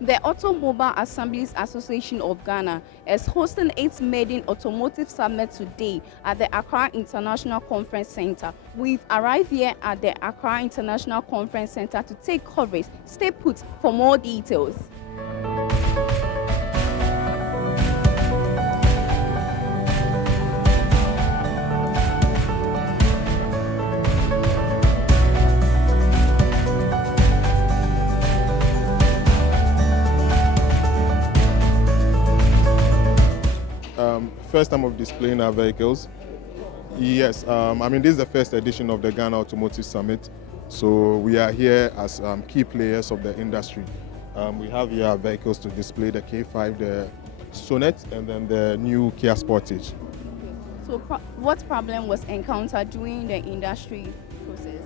The Automobile Assemblies Association of Ghana is hosting its maiden Automotive Summit today at the Accra International Conference Center. We've arrived here at the Accra International Conference Center to take coverage. Stay put for more details. First time of displaying our vehicles. Yes, this is the first edition of the Ghana Automotive Summit. So we are here as key players of the industry. We have here our vehicles to display: the K5, the Sonet, and then the new Kia Sportage. So what problem was encountered during the industry process?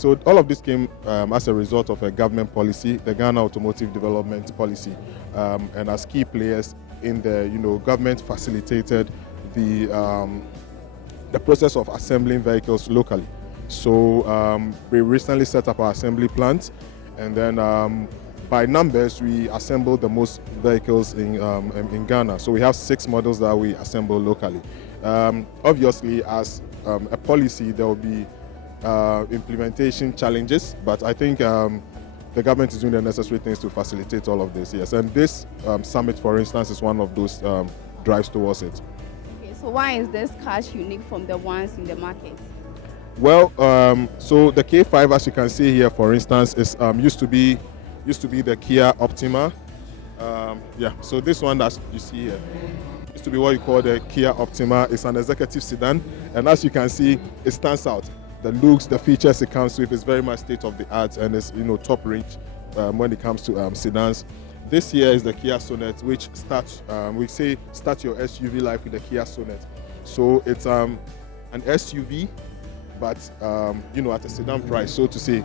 So all of this came as a result of a government policy, the Ghana Automotive Development Policy, and as key players in the government facilitated the process of assembling vehicles locally. So we recently set up our assembly plant, and then by numbers we assembled the most vehicles in Ghana. So we have 6 models that we assemble locally. Obviously, as a policy, there will be implementation challenges, but I think the government is doing the necessary things to facilitate all of this, yes. And this summit, for instance, is one of those drives towards it. Okay, so why is this car unique from the ones in the market? Well, so the K5, as you can see here, for instance, is used to be the Kia Optima. So this one that you see here used to be what you call the Kia Optima. It's an executive sedan, and as you can see, it stands out. The looks, the features it comes with is very much state of the art, and it's top range when it comes to sedans. This here is the Kia Sonet, which starts your SUV life with the Kia Sonet. So it's an SUV, but at a sedan price, so to say.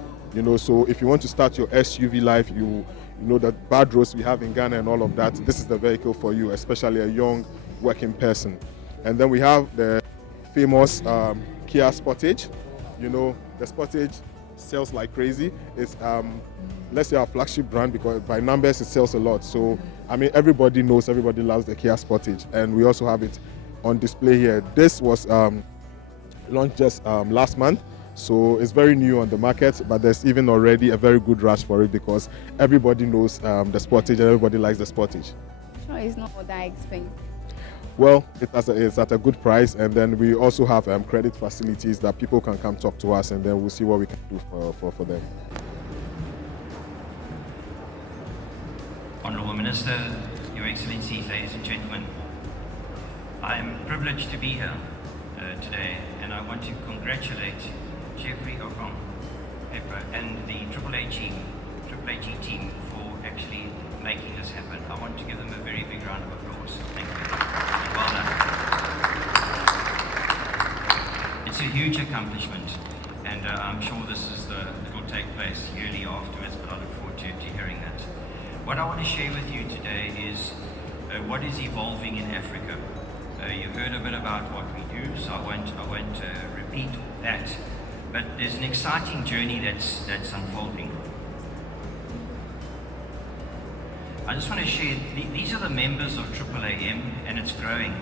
So if you want to start your SUV life, the bad roads we have in Ghana and all of that, this is the vehicle for you, especially a young working person. And then we have the famous Kia Sportage. The Sportage sells like crazy. It's let's say our flagship brand, because by numbers it sells a lot. So everybody loves the Kia Sportage, and we also have it on display here. This was launched just last month, so it's very new on the market, but there's even already a very good rush for it because everybody knows the Sportage and everybody likes the Sportage. Sure, it's not all that expensive. Well, it's at a good price, and then we also have credit facilities that people can come talk to us, and then we'll see what we can do for them. Honourable Minister, Your Excellencies, ladies and gentlemen, I am privileged to be here today, and I want to congratulate Jeffrey Oppong Peprah and the AAAG team for actually making this happen. I want to give them a very big round of applause. Thank you. Well done. It's a huge accomplishment, and I'm sure it will take place yearly afterwards, but I look forward to hearing that. What I want to share with you today is what is evolving in Africa. You heard a bit about what we do, so I won't repeat that, but there's an exciting journey that's unfolding. I just want to share, these are the members of AAAM, and it's growing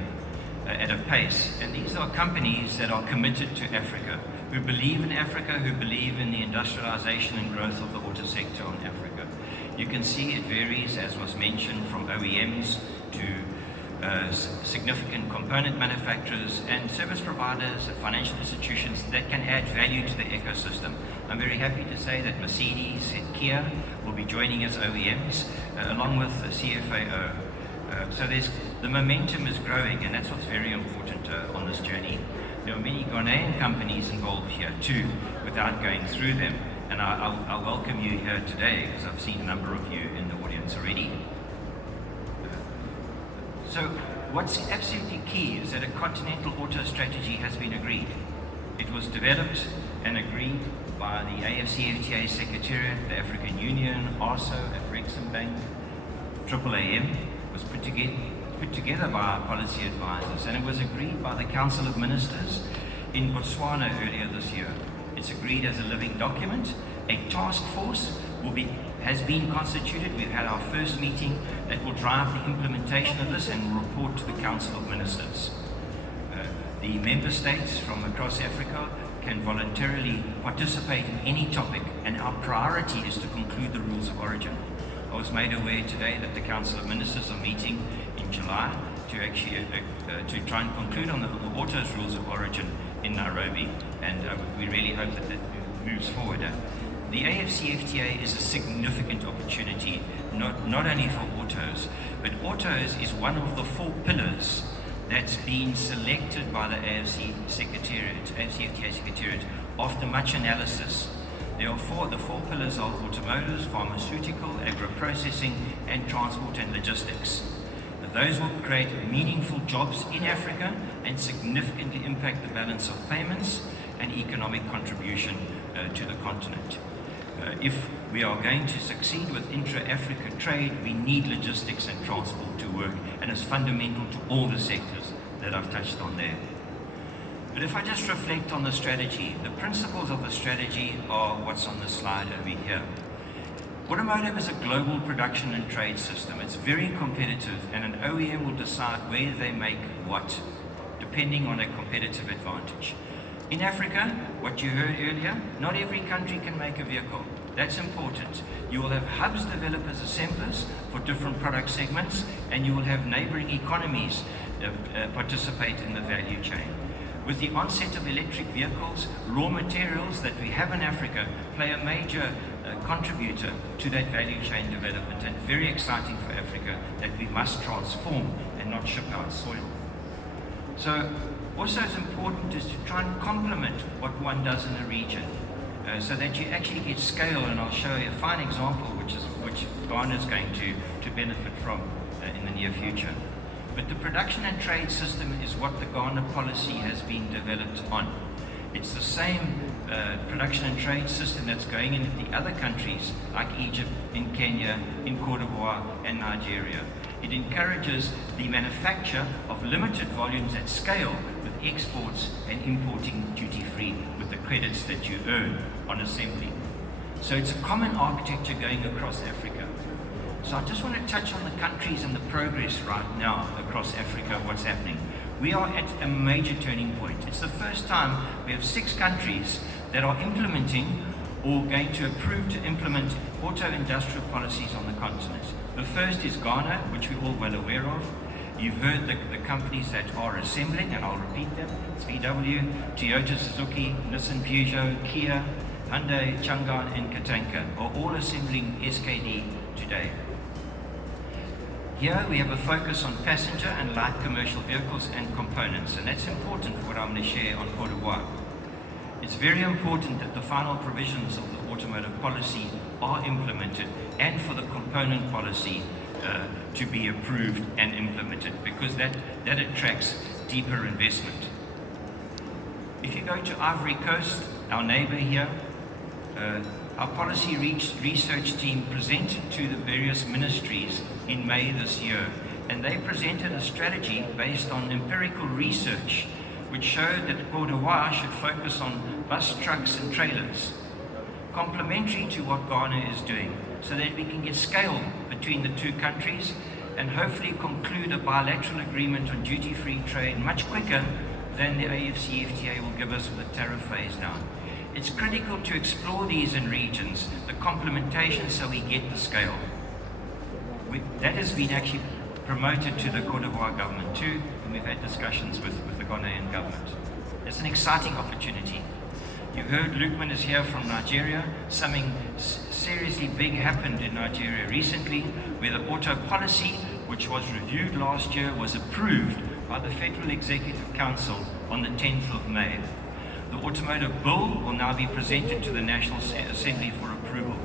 at a pace. And these are companies that are committed to Africa, who believe in Africa, who believe in the industrialization and growth of the auto sector in Africa. You can see it varies, as was mentioned, from OEMs to significant component manufacturers and service providers and financial institutions that can add value to the ecosystem. I'm very happy to say that Mercedes and Kia will be joining as OEMs along with the CFAO. So the momentum is growing, and that's what's very important on this journey. There are many Ghanaian companies involved here too, without going through them. And I welcome you here today, because I've seen a number of you in the audience already. So what's absolutely key is that a continental auto strategy has been agreed. It was developed and agreed by the AFCFTA Secretariat, the African Union, ARSO, Afrexim Bank. AAAM was put together by our policy advisors, and it was agreed by the Council of Ministers in Botswana earlier this year. It's agreed as a living document. A task force has been constituted. We've had our first meeting that will drive the implementation of this and will report to the Council of Ministers. The member states from across Africa can voluntarily participate in any topic, and our priority is to conclude the rules of origin. I was made aware today that the Council of Ministers are meeting in July to actually to try and conclude on the autos rules of origin in Nairobi, and we really hope that moves forward. The AFCFTA is a significant opportunity, not only for autos, but autos is one of the 4 pillars that's been selected by the AFCFTA Secretariat after much analysis. There are the 4 pillars are automotive, pharmaceutical, agro-processing, and transport and logistics. Those will create meaningful jobs in Africa and significantly impact the balance of payments and economic contribution to the continent. If we are going to succeed with intra-Africa trade, we need logistics and transport to work, and it's fundamental to all the sectors that I've touched on there. But if I just reflect on the strategy, the principles of the strategy are what's on the slide over here. Automotive is a global production and trade system. It's very competitive, and an OEM will decide where they make what, depending on a competitive advantage. In Africa, what you heard earlier, not every country can make a vehicle. That's important. You will have hubs, developers, assemblers for different product segments, and you will have neighboring economies participate in the value chain. With the onset of electric vehicles, raw materials that we have in Africa play a major contributor to that value chain development, and very exciting for Africa that we must transform and not ship out soil. So also as important is to try and complement what one does in a region so that you actually get scale, and I'll show you a fine example which Ghana is going to benefit from in the near future. But the production and trade system is what the Ghana policy has been developed on. It's the same production and trade system that's going into the other countries like Egypt, in Kenya, in Côte d'Ivoire and Nigeria. It encourages the manufacture of limited volumes at scale with exports and importing duty-free with the credits that you earn on assembly. So it's a common architecture going across Africa. So I just want to touch on the countries and the progress right now across Africa, what's happening. We are at a major turning point. It's the first time we have 6 countries that are implementing or going to approve to implement auto-industrial policies on the continent. The first is Ghana, which we're all well aware of. You've heard the companies that are assembling, and I'll repeat them. It's VW, Toyota, Suzuki, Nissan, Peugeot, Kia, Hyundai, Changan, and Katanka are all assembling SKD today. Here we have a focus on passenger and light commercial vehicles and components, and that's important for what I'm going to share on Côte d'Ivoire. It's very important that the final provisions of the automotive policy are implemented, and for the component policy to be approved and implemented, because that attracts deeper investment. If you go to Ivory Coast, our neighbor here, our policy research team presented to the various ministries in May this year, and they presented a strategy based on empirical research which showed that Côte d'Ivoire should focus on bus, trucks and trailers, complementary to what Ghana is doing, so that we can get scale between the 2 countries and hopefully conclude a bilateral agreement on duty-free trade much quicker than the AFCFTA will give us with the tariff phase down. It's critical to explore these in regions, the complementation, so we get the scale. That has been actually promoted to the Côte d'Ivoire government too, and we've had discussions with the Ghanaian government. It's an exciting opportunity. You heard Luqman is here from Nigeria. Something seriously big happened in Nigeria recently, where the auto policy, which was reviewed last year, was approved by the Federal Executive Council on the 10th of May. The automotive bill will now be presented to the National Assembly for approval.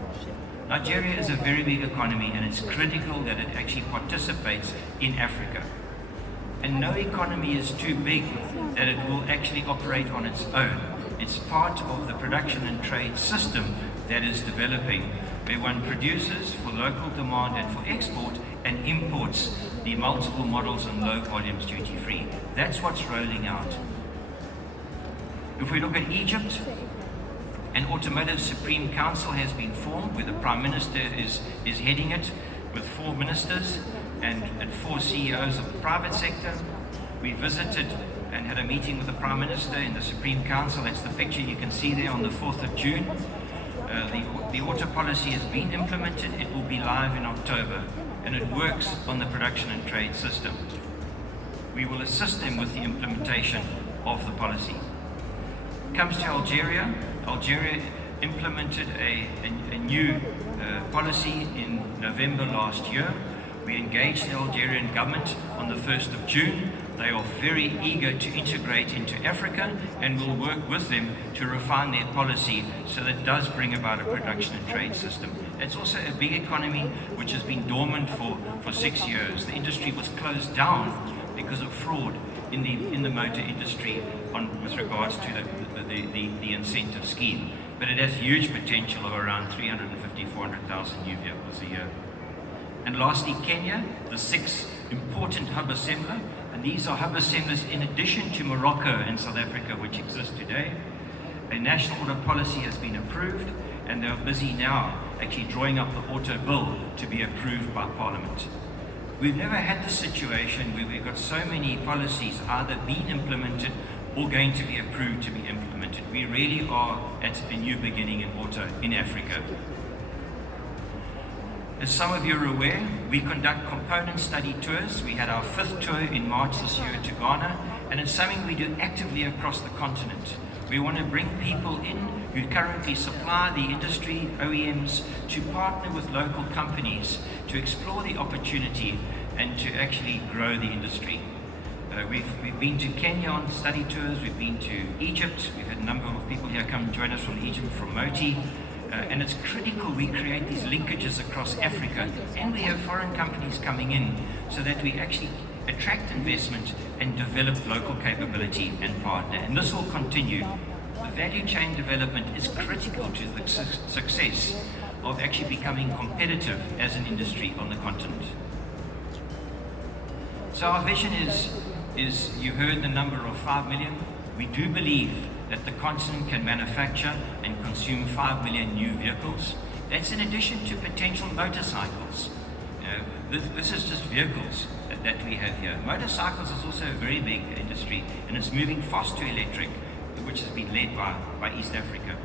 Nigeria is a very big economy, and it's critical that it actually participates in Africa. And no economy is too big that it will actually operate on its own. It's part of the production and trade system that is developing, where one produces for local demand and for export and imports the multiple models and low volumes duty-free. That's what's rolling out. If we look at Egypt, An Automotive Supreme Council has been formed where the Prime Minister is heading it with 4 ministers and 4 CEOs of the private sector. We visited and had a meeting with the Prime Minister in the Supreme Council. That's the picture you can see there on the 4th of June. The auto policy has been implemented. It will be live in October, and it works on the production and trade system. We will assist them with the implementation of the policy. Comes to Algeria. Algeria implemented a new policy in November last year. We engaged the Algerian government on the 1st of June. They are very eager to integrate into Africa, and we'll work with them to refine their policy so that it does bring about a production and trade system. It's also a big economy which has been dormant for 6 years. The industry was closed down because of fraud in the motor industry with regards to the incentive scheme. But it has huge potential of around 400,000 new vehicles a year. And lastly, Kenya, the 6th important hub assembler. And these are hub assemblers in addition to Morocco and South Africa, which exist today. A national auto policy has been approved, and they are busy now actually drawing up the auto bill to be approved by Parliament. We've never had the situation where we've got so many policies either being implemented or going to be approved to be implemented. We really are at a new beginning in auto in Africa. As some of you are aware, we conduct component study tours. We had our 5th tour in March this year to Ghana, and it's something we do actively across the continent. We want to bring people in who currently supply the industry, OEMs, to partner with local companies to explore the opportunity and to actually grow the industry. We've been to Kenya on study tours, we've been to Egypt, we've had a number of people here come join us from Egypt, from Moti. And it's critical we create these linkages across Africa, and we have foreign companies coming in so that we actually attract investment and develop local capability and partner. And this will continue. The value chain development is critical to the success of actually becoming competitive as an industry on the continent. So our vision is you heard the number of 5 million. We do believe that the continent can manufacture and consume 5 million new vehicles. That's in addition to potential motorcycles. This is just vehicles that we have here. Motorcycles is also a very big industry, and it's moving fast to electric, which has been led by East Africa.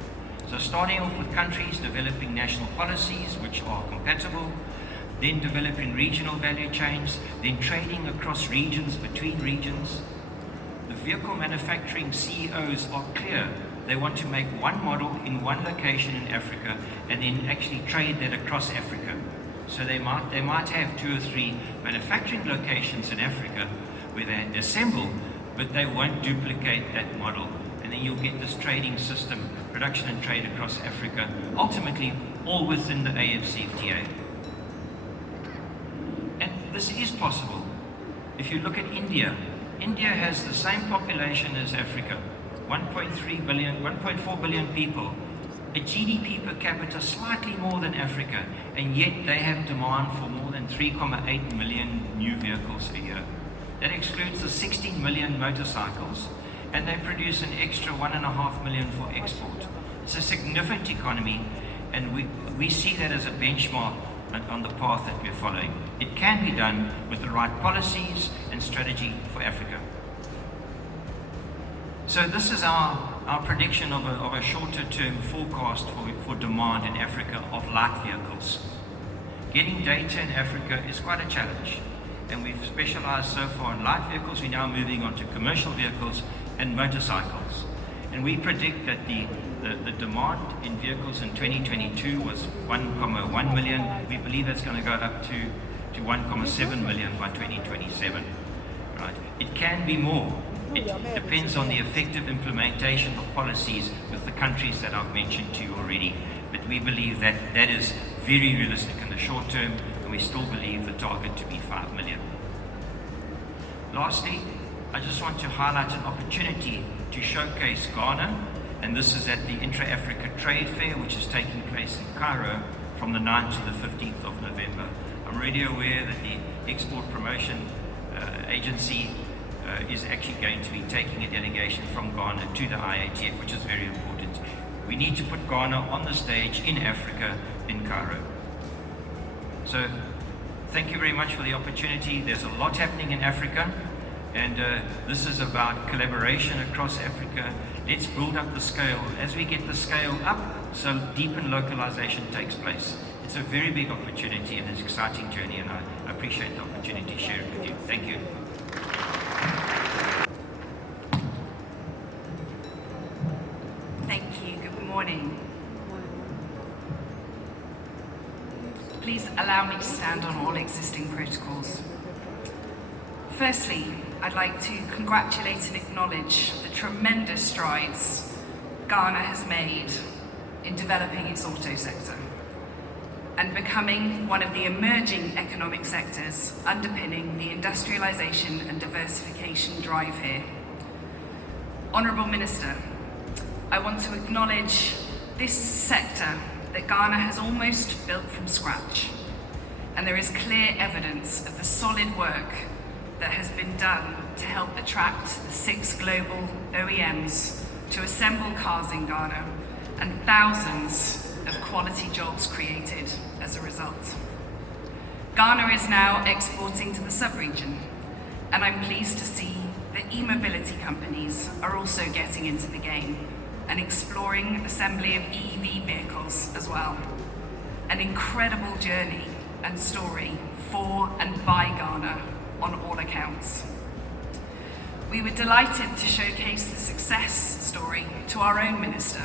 So starting off with countries developing national policies which are compatible, then developing regional value chains, then trading across regions, between regions. The vehicle manufacturing CEOs are clear. They want to make one model in one location in Africa and then actually trade that across Africa. So they might have 2 or 3 manufacturing locations in Africa where they assemble, but they won't duplicate that model. And then you'll get this trading system, production and trade across Africa, ultimately all within the AFCFTA. And this is possible. If you look at India, India has the same population as Africa, 1.4 billion people, a GDP per capita slightly more than Africa, and yet they have demand for more than 3.8 million new vehicles a year. That excludes the 16 million motorcycles, and they produce an extra 1.5 million for export. It's a significant economy, and we see that as a benchmark on the path that we're following. It can be done with the right policies and strategy for Africa. So this is our prediction of a shorter term forecast for demand in Africa of light vehicles. Getting data in Africa is quite a challenge, and we've specialized so far in light vehicles. We're now moving on to commercial vehicles and motorcycles. And we predict that the demand in vehicles in 2022 was 1.1 million. We believe that's going to go up to 1.7 million by 2027. Right? It can be more. It depends on the effective implementation of policies with the countries that I've mentioned to you already. But we believe that that is very realistic in the short term, and we still believe the target to be 5 million. Lastly, I just want to highlight an opportunity to showcase Ghana, and this is at the Intra-Africa Trade Fair, which is taking place in Cairo from the 9th to the 15th of November. I'm already aware that the Export Promotion Agency is actually going to be taking a delegation from Ghana to the IATF, which is very important. We need to put Ghana on the stage in Africa, in Cairo. So, thank you very much for the opportunity. There's a lot happening in Africa, and this is about collaboration across Africa. Let's build up the scale. As we get the scale up, so deepened localization takes place. It's a very big opportunity and it's an exciting journey, and I appreciate the opportunity to share it with you. Thank you. Thank you. Good morning. Please allow me to stand on all existing protocols. Firstly, I'd like to congratulate and acknowledge the tremendous strides Ghana has made in developing its auto sector and becoming one of the emerging economic sectors underpinning the industrialization and diversification drive here. Honourable Minister, I want to acknowledge this sector that Ghana has almost built from scratch, and there is clear evidence of the solid work that has been done to help attract the 6 global OEMs to assemble cars in Ghana, and thousands of quality jobs created as a result. Ghana is now exporting to the sub-region, and I'm pleased to see that e-mobility companies are also getting into the game and exploring assembly of EV vehicles as well. An incredible journey and story for and by Ghana on all accounts. We were delighted to showcase the success story to our own Minister,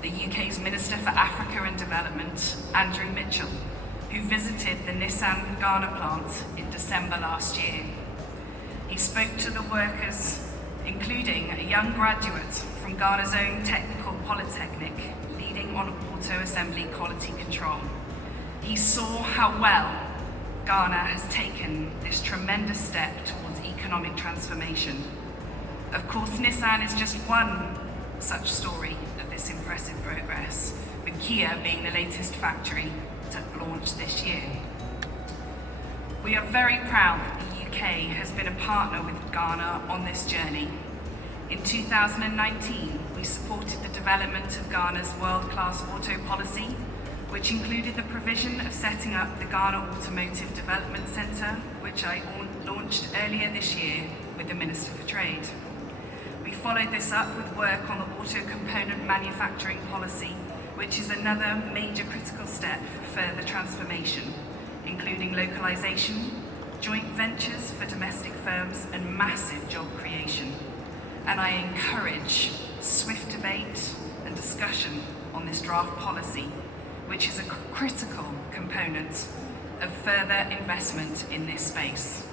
the UK's Minister for Africa and Development, Andrew Mitchell, who visited the Nissan Ghana plant in December last year. He spoke to the workers, including a young graduate from Ghana's own technical polytechnic, leading on auto assembly quality control. He saw how well Ghana has taken this tremendous step towards economic transformation. Of course, Nissan is just one such story of this impressive progress, with Kia being the latest factory to launch this year. We are very proud that the UK has been a partner with Ghana on this journey. In 2019, we supported the development of Ghana's world-class auto policy, which included the provision of setting up the Ghana Automotive Development Centre, which I launched earlier this year with the Minister for Trade. We followed this up with work on the auto component manufacturing policy, which is another major critical step for further transformation, including localisation, joint ventures for domestic firms, and massive job creation. And I encourage swift debate and discussion on this draft policy, which is a critical component of further investment in this space.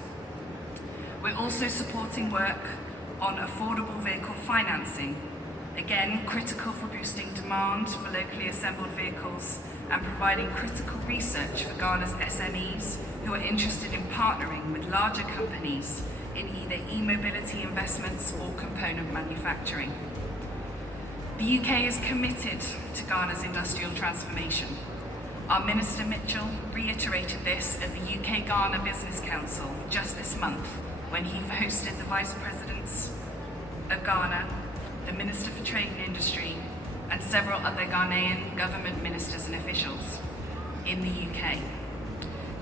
We're also supporting work on affordable vehicle financing, again critical for boosting demand for locally assembled vehicles and providing critical research for Ghana's SMEs who are interested in partnering with larger companies in either e-mobility investments or component manufacturing. The UK is committed to Ghana's industrial transformation. Our Minister Mitchell reiterated this at the UK-Ghana Business Council just this month when he hosted the Vice Presidents of Ghana, the Minister for Trade and Industry, and several other Ghanaian government ministers and officials in the UK.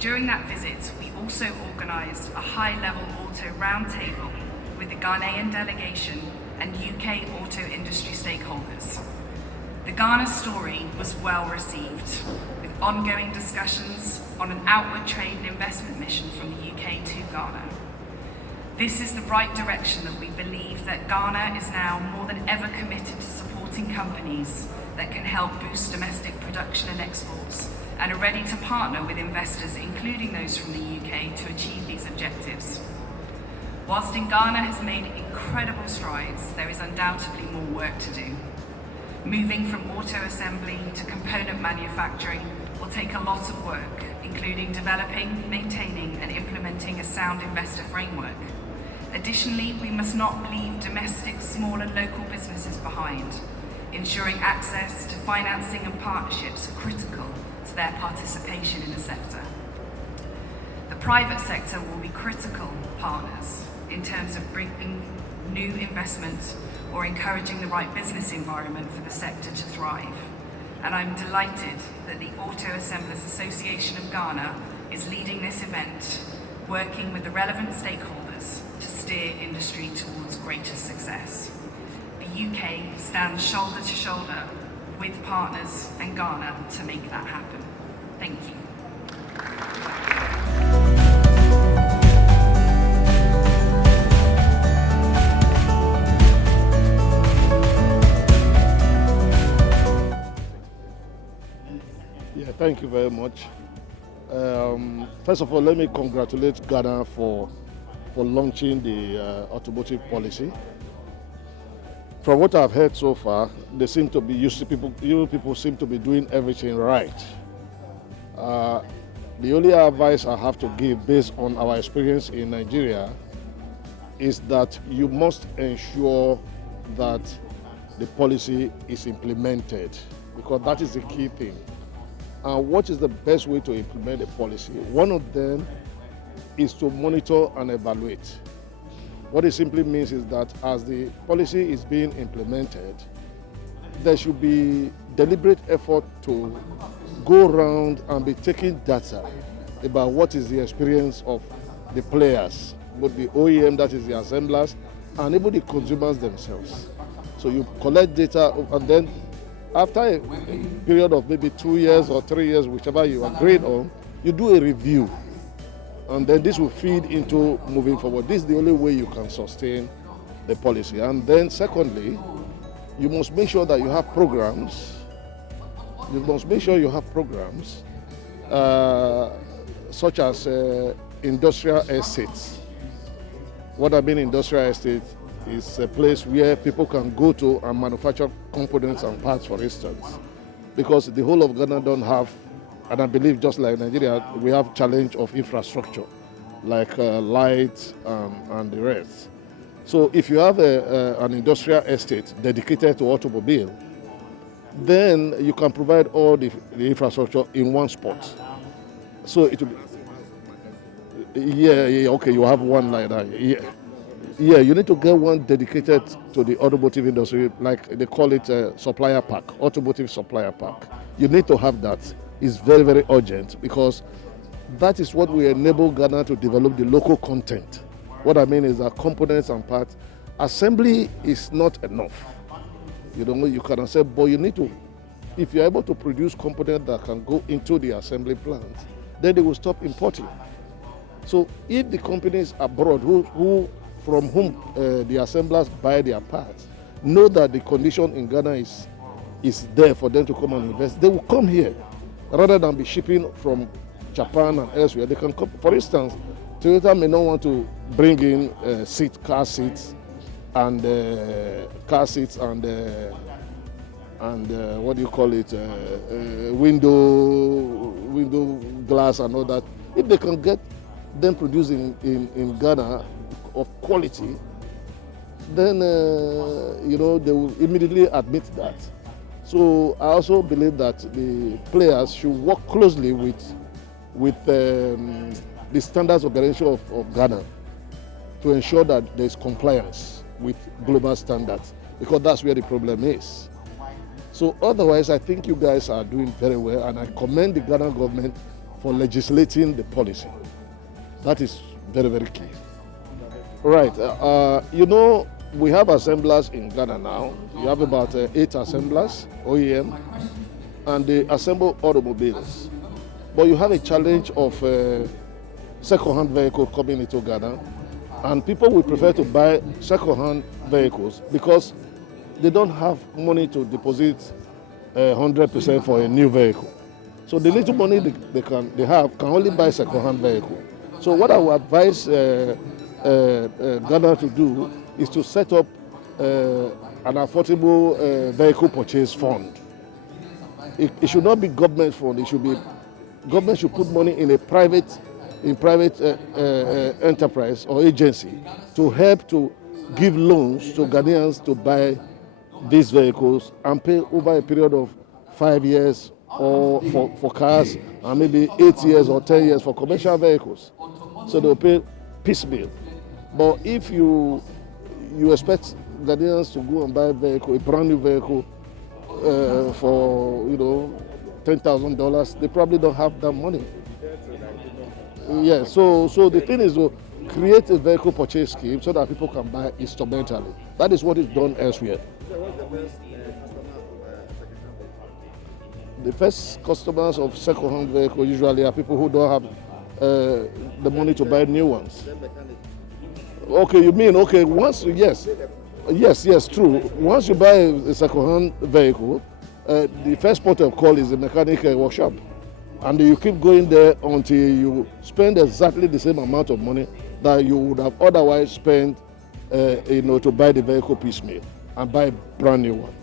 During that visit, we also organised a high-level auto roundtable with the Ghanaian delegation and UK auto industry stakeholders. The Ghana story was well received, with ongoing discussions on an outward trade and investment mission from the UK to Ghana. This is the right direction that we believe that Ghana is now more than ever committed to supporting companies that can help boost domestic production and exports, and are ready to partner with investors, including those from the UK, to achieve these objectives. Whilst Ghana has made incredible strides, there is undoubtedly more work to do. Moving from auto assembly to component manufacturing will take a lot of work, including developing, maintaining, and implementing a sound investor framework. Additionally, we must not leave domestic, small and local businesses behind. Ensuring access to financing and partnerships are critical to their participation in the sector. The private sector will be critical partners in terms of bringing new investment, or encouraging the right business environment for the sector to thrive. And I'm delighted that the Auto Assemblers Association of Ghana is leading this event, working with the relevant stakeholders to steer industry towards greater success. The UK stands shoulder to shoulder with partners and Ghana to make that happen. Thank you. Yeah, thank you very much. First of all, let me congratulate Ghana for launching the automotive policy. From what I've heard so far, they seem to be people seem to be doing everything right. The only advice I have to give based on our experience in Nigeria is that you must ensure that the policy is implemented, because that is the key thing. And what is the best way to implement a policy? One of them is to monitor and evaluate. What it simply means is that as the policy is being implemented, there should be deliberate effort to go around and be taking data about what is the experience of the players, both the OEM, that is the assemblers, and even the consumers themselves. So you collect data, and then after a period of maybe 2 years or 3 years, whichever you agreed on, you do a review. And then this will feed into moving forward. This is the only way you can sustain the policy. And then secondly, you must make sure that you have programs. You must make sure you have programs such as industrial estates. What I mean industrial estate is a place where people can go to and manufacture components and parts, for instance. Because the whole of Ghana don't have, and I believe just like Nigeria, we have challenge of infrastructure, like lights and the rest. So if you have an industrial estate dedicated to automobile, then you can provide all the infrastructure in one spot. So it will be, yeah, okay, you have one like that. Yeah, you need to get one dedicated to the automotive industry, like they call it a supplier pack, automotive supplier pack. You need to have that. It's very, very urgent, because that is what will enable Ghana to develop the local content. What I mean is that components and parts, assembly is not enough. You know, you can assemble, but you need to, if you're able to produce components that can go into the assembly plant, then they will stop importing. So if the companies abroad from whom the assemblers buy their parts know that the condition in Ghana is there for them to come and invest, they will come here rather than be shipping from Japan and elsewhere. They can come. For instance, Toyota may not want to bring in car seats and what do you call it, window glass and all that. If they can get them produced in Ghana of quality, then they will immediately admit that. So I also believe that the players should work closely with the standards operation of Ghana to ensure that there is compliance with global standards, because that's where the problem is. So otherwise, I think you guys are doing very well, and I commend the Ghana government for legislating the policy. That is very, very key. Right, we have assemblers in Ghana now. We have about 8 assemblers, OEM, and they assemble automobiles. But you have a challenge of second-hand vehicles coming into Ghana, and people will prefer to buy second-hand vehicles because they don't have money to deposit 100% for a new vehicle. So the little money they have can only buy second-hand vehicle. So what I would advise Ghana to do is to set up an affordable vehicle purchase fund. It should not be government fund. Government should put money in private enterprise or agency to help to give loans to Ghanaians to buy these vehicles and pay over a period of 5 years or for cars, and maybe 8 years or 10 years for commercial vehicles. So they'll pay piecemeal. But if you you expect Ghanaians to go and buy a vehicle, a brand new vehicle, for $10,000. They probably don't have that money. Yeah, so the thing is to create a vehicle purchase scheme so that people can buy instrumentally. That is what is done elsewhere. The first customers of second-hand vehicles usually are people who don't have the money to buy new ones. Okay, you mean, okay, yes, true. Once you buy a second-hand vehicle, the first port of call is the mechanic workshop. And you keep going there until you spend exactly the same amount of money that you would have otherwise spent to buy the vehicle piecemeal and buy a brand new one.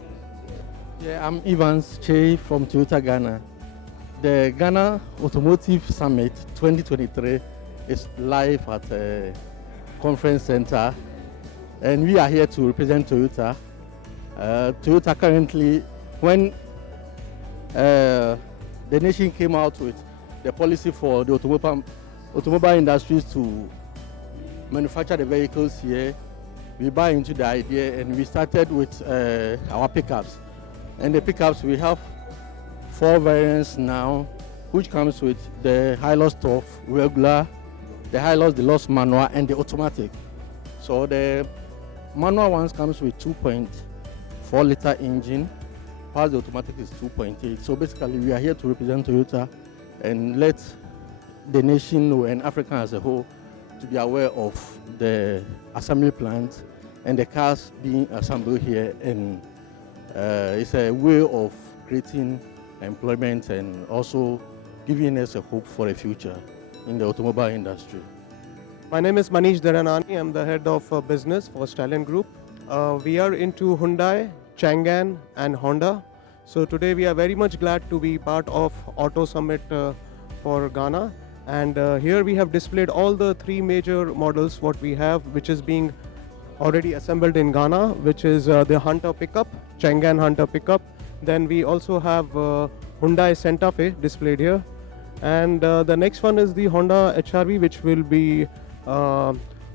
Yeah, I'm Evans Che from Toyota Ghana. The Ghana Automotive Summit 2023 is live at a conference center, and we are here to represent Toyota. Toyota currently, when the nation came out with the policy for the automobile industries to manufacture the vehicles here, we buy into the idea and we started with our pickups. And the pickups, we have 4 variants now, which comes with the Hilux Top regular, the Hilux Deluxe manual, and the automatic. So the manual ones comes with 2.4 liter engine, while the automatic is 2.8. So basically, we are here to represent Toyota and let the nation know, and Africa as a whole, to be aware of the assembly plant and the cars being assembled here. And it's a way of creating employment and also giving us a hope for the future in the automobile industry. My name is Manish Daryanni. I'm the head of business for Stallion Group. We are into Hyundai, Changan and Honda. So today we are very much glad to be part of Auto Summit for Ghana. And here we have displayed all the 3 major models what we have, which is being already assembled in Ghana, which is the Hunter pickup, Changan Hunter pickup. Then we also have Hyundai Santa Fe displayed here. And the next one is the Honda HR-V, which will be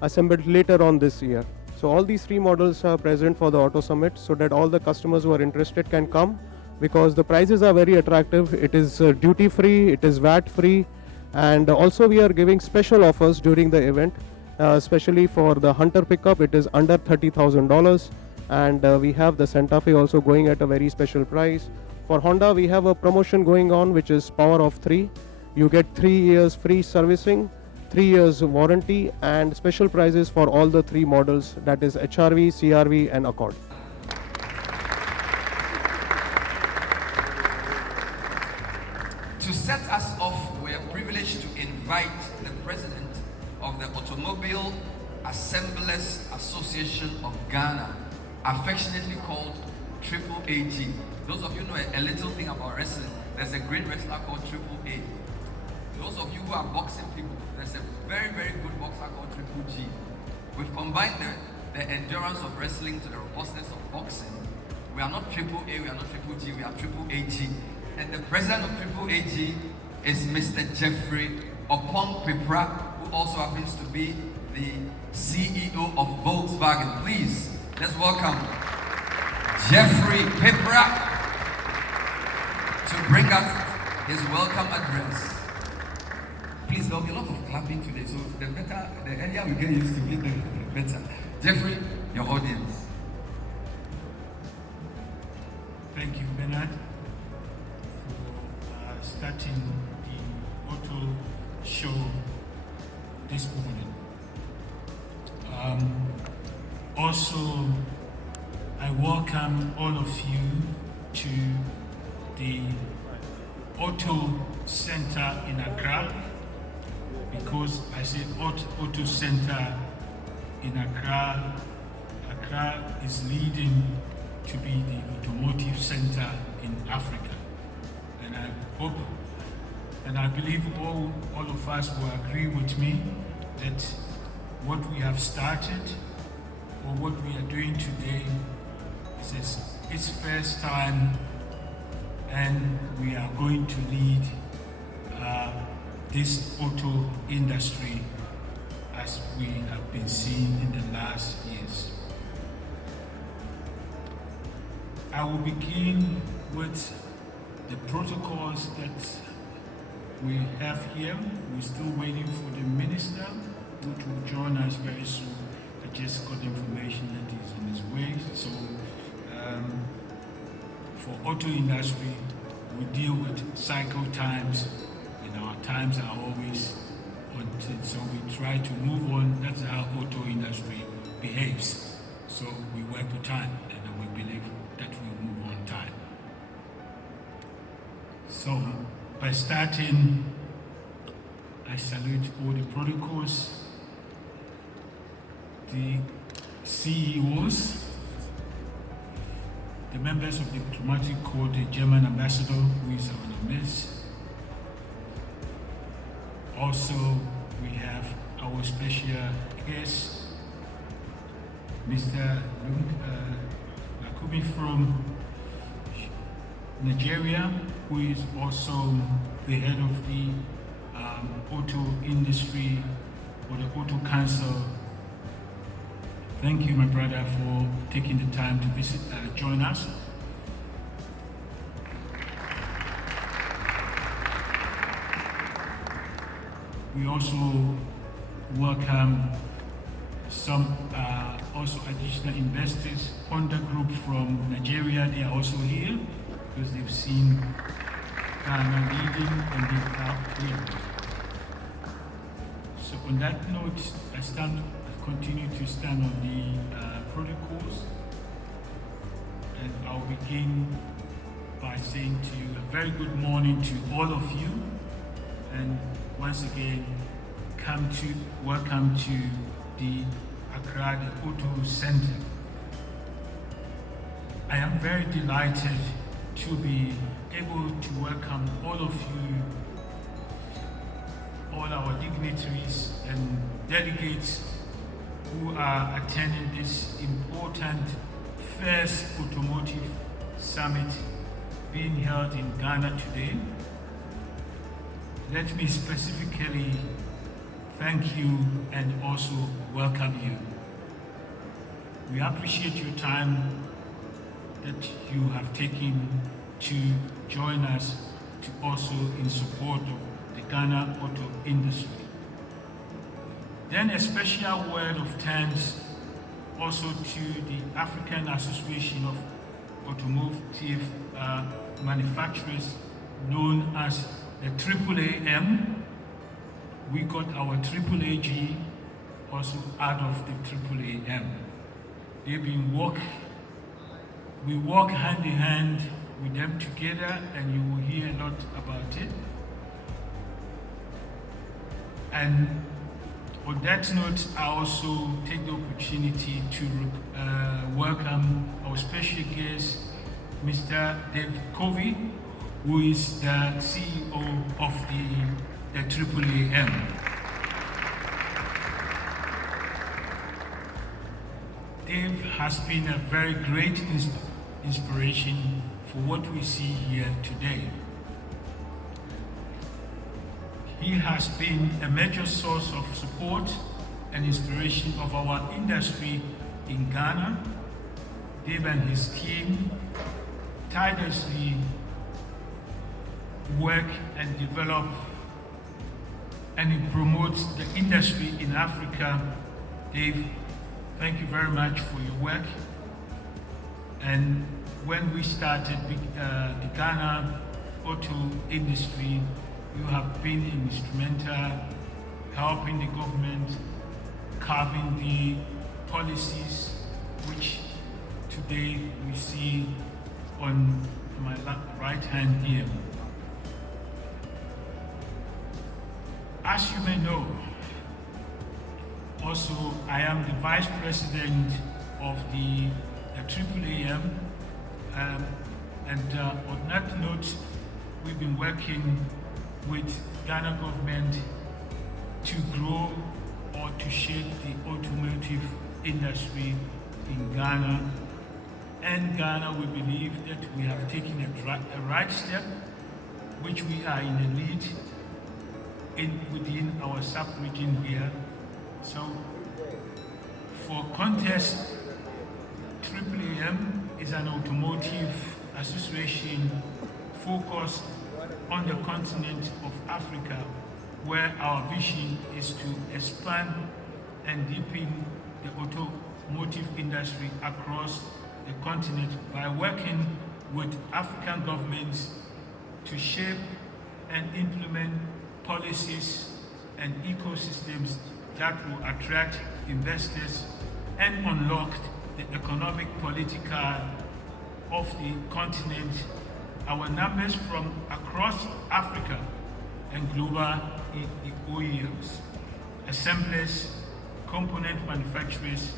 assembled later on this year. So all these 3 models are present for the Auto Summit so that all the customers who are interested can come, because the prices are very attractive. It is duty free, it is VAT free, and also we are giving special offers during the event. Especially for the Hunter pickup, it is under $30,000, and we have the Santa Fe also going at a very special price. For Honda, we have a promotion going on, which is Power of 3. You get 3 years free servicing, 3 years warranty, and special prices for all the 3 models, that is HR-V, CR-V and Accord. To set us off, we are privileged to invite the President of the Automobile Assemblers Association of Ghana, affectionately called AAAG. Those of you know a little thing about wrestling. There's a great wrestler called AAA. Those of you who are boxing people, there's a very, very good boxer called Triple G. We've combined the endurance of wrestling to the robustness of boxing. We are not AAA, we are not Triple G, we are AAAG. And the president of AAAG is Mr. Jeffrey Oppong Peprah, who also happens to be the CEO of Volkswagen. Please, let's welcome Jeffrey Peprah to bring us his welcome address. Please, there'll be a lot of clapping today, so the earlier we get used to it, the better. Jeffrey, your audience. Thank you, Bernard, for starting the auto show this morning. Also, I welcome all of you to the Auto Center in Accra, because I say Auto Center in Accra. Accra is leading to be the automotive center in Africa. And I hope and I believe all of us will agree with me that what we have started or what we are doing today is its first time, and we are going to lead this auto industry as we have been seeing in the last years. I will begin with the protocols that we have here. We're still waiting for the minister, which will join us very soon. I just got information that he's on his way. So for auto industry, we deal with cycle times, and our times are always on it. So we try to move on. That's how auto industry behaves. So we work to time, and we believe that we move on time. So by starting, I salute all the protocols, the CEOs, the members of the diplomatic corps, the German ambassador who is on the midst. Also, we have our special guest, Mr. Luqman from Nigeria, who is also the head of the auto industry or the Auto Council. Thank you, my brother, for taking the time to visit, join us. We also welcome some also additional investors. Honda Group from Nigeria, they are also here because they've seen Ghana leading and they are here. So on that note, I continue to stand on the protocols, and I'll begin by saying to you a very good morning to all of you, and once again, welcome to the Accra, the Auto Center. I am very delighted to be able to welcome all of you, all our dignitaries and delegates who are attending this important first automotive summit being held in Ghana today. Let me specifically thank you and also welcome you. We appreciate your time that you have taken to join us to also in support of the Ghana auto industry. Then a special word of thanks also to the African Association of Automotive Manufacturers, known as the AAAM. We got our AAAG also out of the AAAM. We walk hand in hand with them together, and you will hear a lot about it. And on that note, I also take the opportunity to welcome our special guest, Mr. David Covey, who is the CEO of the AAAM. Dave has been a very great inspiration for what we see here today. He has been a major source of support and inspiration of our industry in Ghana. Dave and his team tirelessly work and develop and promote the industry in Africa. Dave, thank you very much for your work. And when we started the Ghana auto industry, you have been instrumental helping the government carving the policies which today we see on my right hand here. As you may know, also I am the Vice President of the AAAM, and on that note, we've been working with Ghana government to grow or to shape the automotive industry in Ghana. And Ghana, we believe that we have taken a right step, which we are in the lead within our sub-region here. So for context, AAAM is an automotive association focused on the continent of Africa, where our vision is to expand and deepen the automotive industry across the continent by working with African governments to shape and implement policies and ecosystems that will attract investors and unlock the economic, political of the continent. Our numbers from across Africa and global OEMs, assemblers, component manufacturers,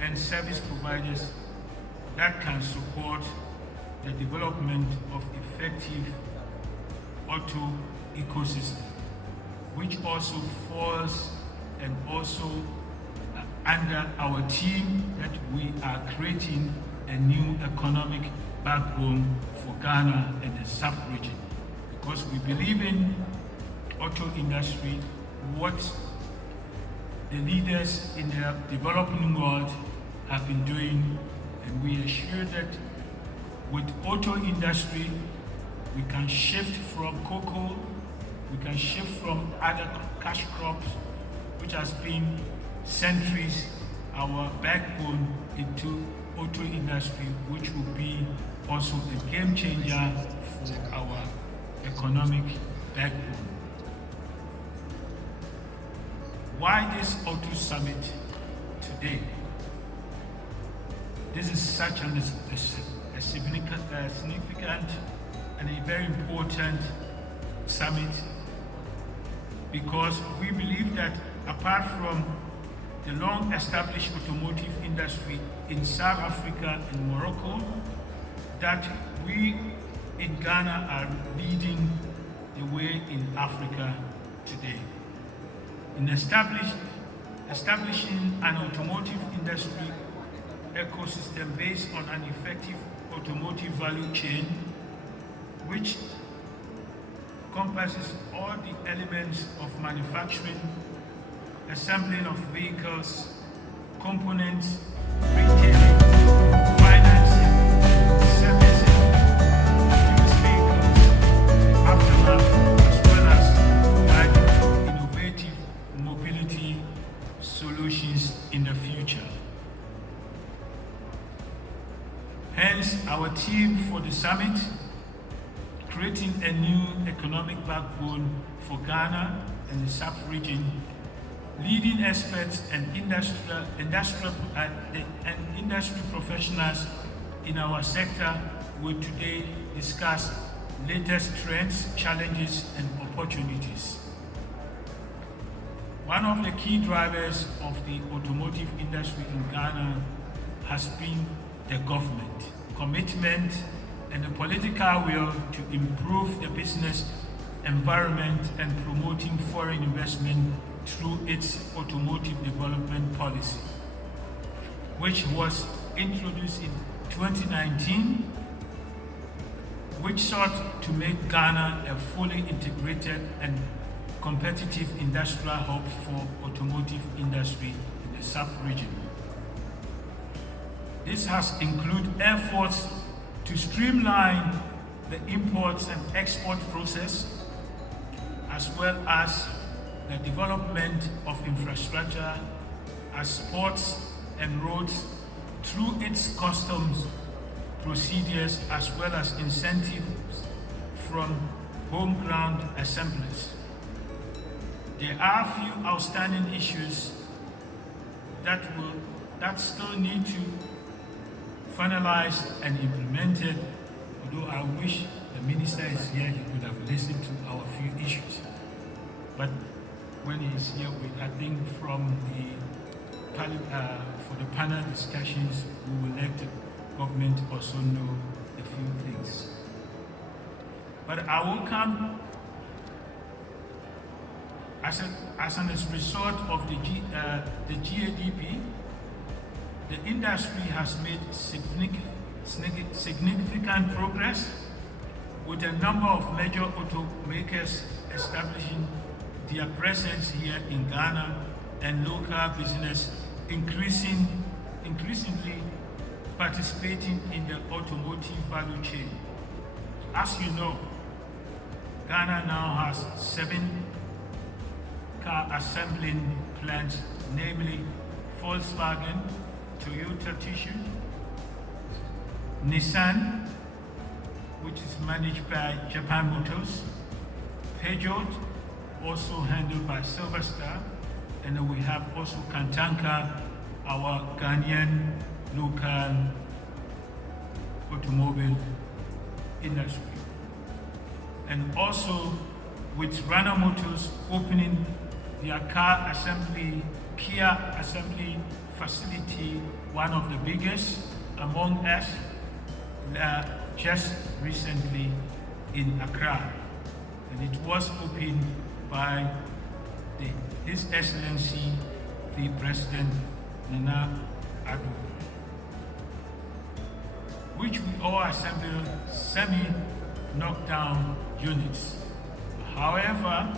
and service providers that can support the development of effective auto ecosystem, which also falls and also under our team that we are creating a new economic backbone for Ghana and the sub-region. Because we believe in auto industry, what the leaders in the developing world have been doing, and we are sure that with auto industry, we can shift from cocoa, we can shift from other cash crops, which has been centuries our backbone, into auto industry, which will be also a game changer for our economic backbone. Why this auto summit today? This is such a significant and a very important summit, because we believe that apart from the long-established automotive industry in South Africa and Morocco, that we in Ghana are leading the way in Africa today. In establishing an automotive industry ecosystem based on an effective automotive value chain, which encompasses all the elements of manufacturing, assembling of vehicles, components, retailing, financing, servicing, used vehicles, aftermarket, as well as innovative mobility solutions in the future. Hence, our theme for the summit, creating a new economic backbone for Ghana and the sub-region. Leading experts and industry professionals in our sector will today discuss latest trends, challenges, and opportunities. One of the key drivers of the automotive industry in Ghana has been the government commitment and the political will to improve the business environment and promoting foreign investment through its automotive development policy, which was introduced in 2019, which sought to make Ghana a fully integrated and competitive industrial hub for automotive industry in the sub-region. This has included efforts to streamline the imports and export process, as well as the development of infrastructure as ports and roads through its customs procedures, as well as incentives from home ground assemblers. There are a few outstanding issues that still need to finalized and implemented, although I wish the minister is here, he could have listened to our few issues. But when he's here, I think from for the panel discussions, we will let the government also know a few things. But I will come as a result of the GADP. The industry has made significant progress, with a number of major automakers establishing their presence here in Ghana and local business increasingly participating in the automotive value chain. As you know, Ghana now has 7 car assembling plants, namely Volkswagen, Toyota Tissue, Nissan, which is managed by Japan Motors, Peugeot, also handled by Silver Star, and then we have also Kantanka, our Ghanaian local automobile industry. And also with Rana Motors opening their car assembly, Kia assembly facility, one of the biggest among us, just recently in Accra. And it was opened by His Excellency, the President Nana Addo, which we all assemble semi-knockdown units. However,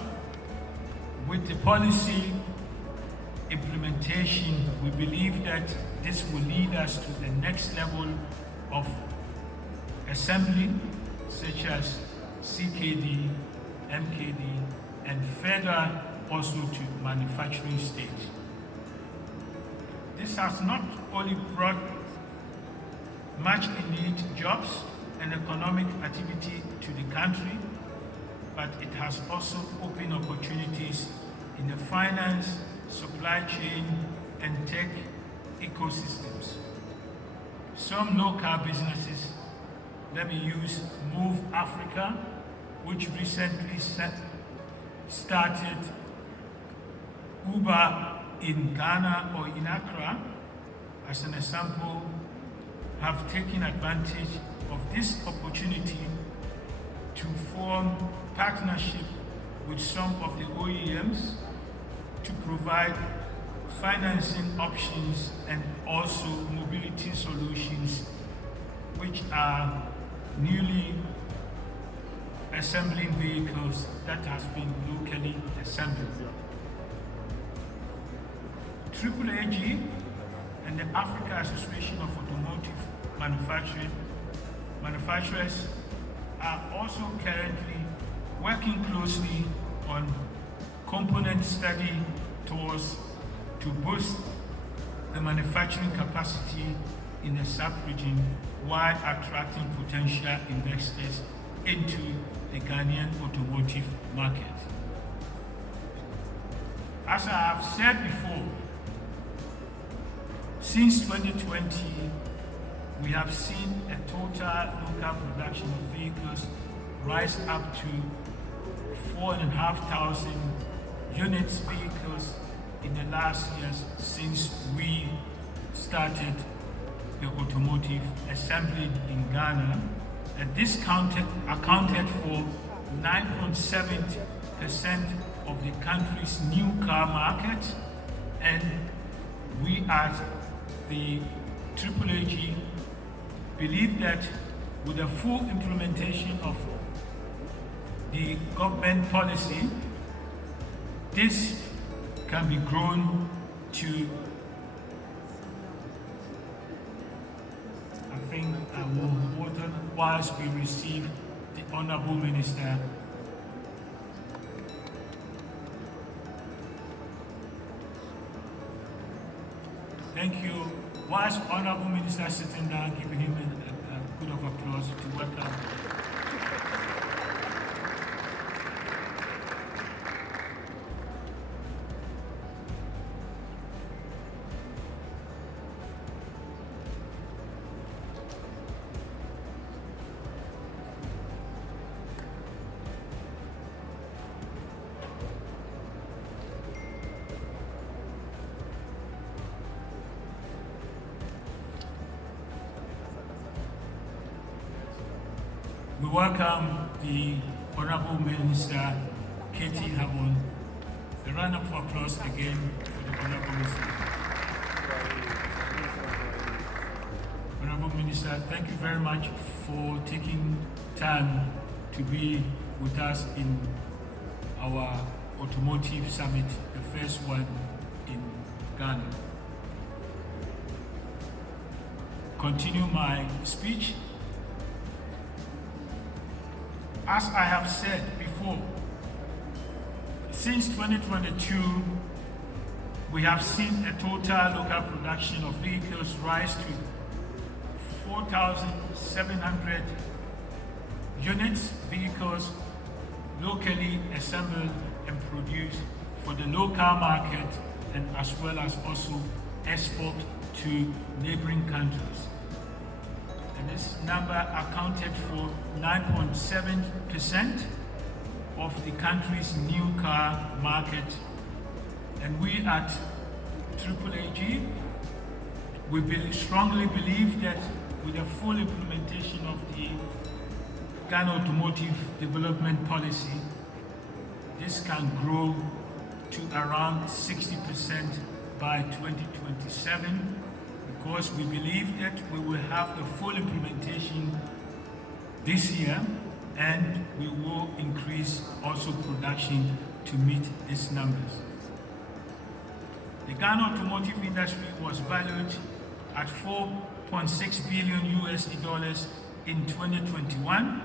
with the policy implementation, we believe that this will lead us to the next level of assembly, such as CKD, MKD, and further also to manufacturing stage. This has not only brought much needed jobs and economic activity to the country, but it has also opened opportunities in the finance, supply chain, and tech ecosystems. Some local businesses, let me use Move Africa, which recently started Uber in Ghana or in Accra, as an example, have taken advantage of this opportunity to form partnership with some of the OEMs to provide financing options and also mobility solutions, which are newly assembling vehicles that has been locally assembled. AAAG and the Africa Association of Automotive Manufacturers are also currently working closely on component study towards to boost the manufacturing capacity in the sub-region while attracting potential investors into the Ghanaian automotive market. As I have said before, since 2020, we have seen a total local production of vehicles rise up to 4,500 units vehicles in the last years since we started the automotive assembly in Ghana. And this accounted for 9.7% of the country's new car market, and we at the AAAG believe that with the full implementation of the government policy, this can be grown to, I think, more important whilst we receive the Honorable Minister. Thank you. Whilst Honorable Minister sitting down, giving him a good of applause to welcome. We welcome the Honorable Minister, Katie Habon. A round of applause again for the Honorable Minister. Honorable Minister, thank you very much for taking time to be with us in our Automotive Summit, the first one in Ghana. continue my speech. As I have said before, since 2022, we have seen a total local production of vehicles rise to 4,700 units, vehicles locally assembled and produced for the local market, and as well as also export to neighboring countries. And this number accounted for 9.7% of the country's new car market. And we at AAAG, we strongly believe that with the full implementation of the Ghana Automotive Development Policy, this can grow to around 60% by 2027, because we believe that we will have the full implementation this year, and we will increase also production to meet these numbers. The Ghana automotive industry was valued at $4.6 billion USD in 2021,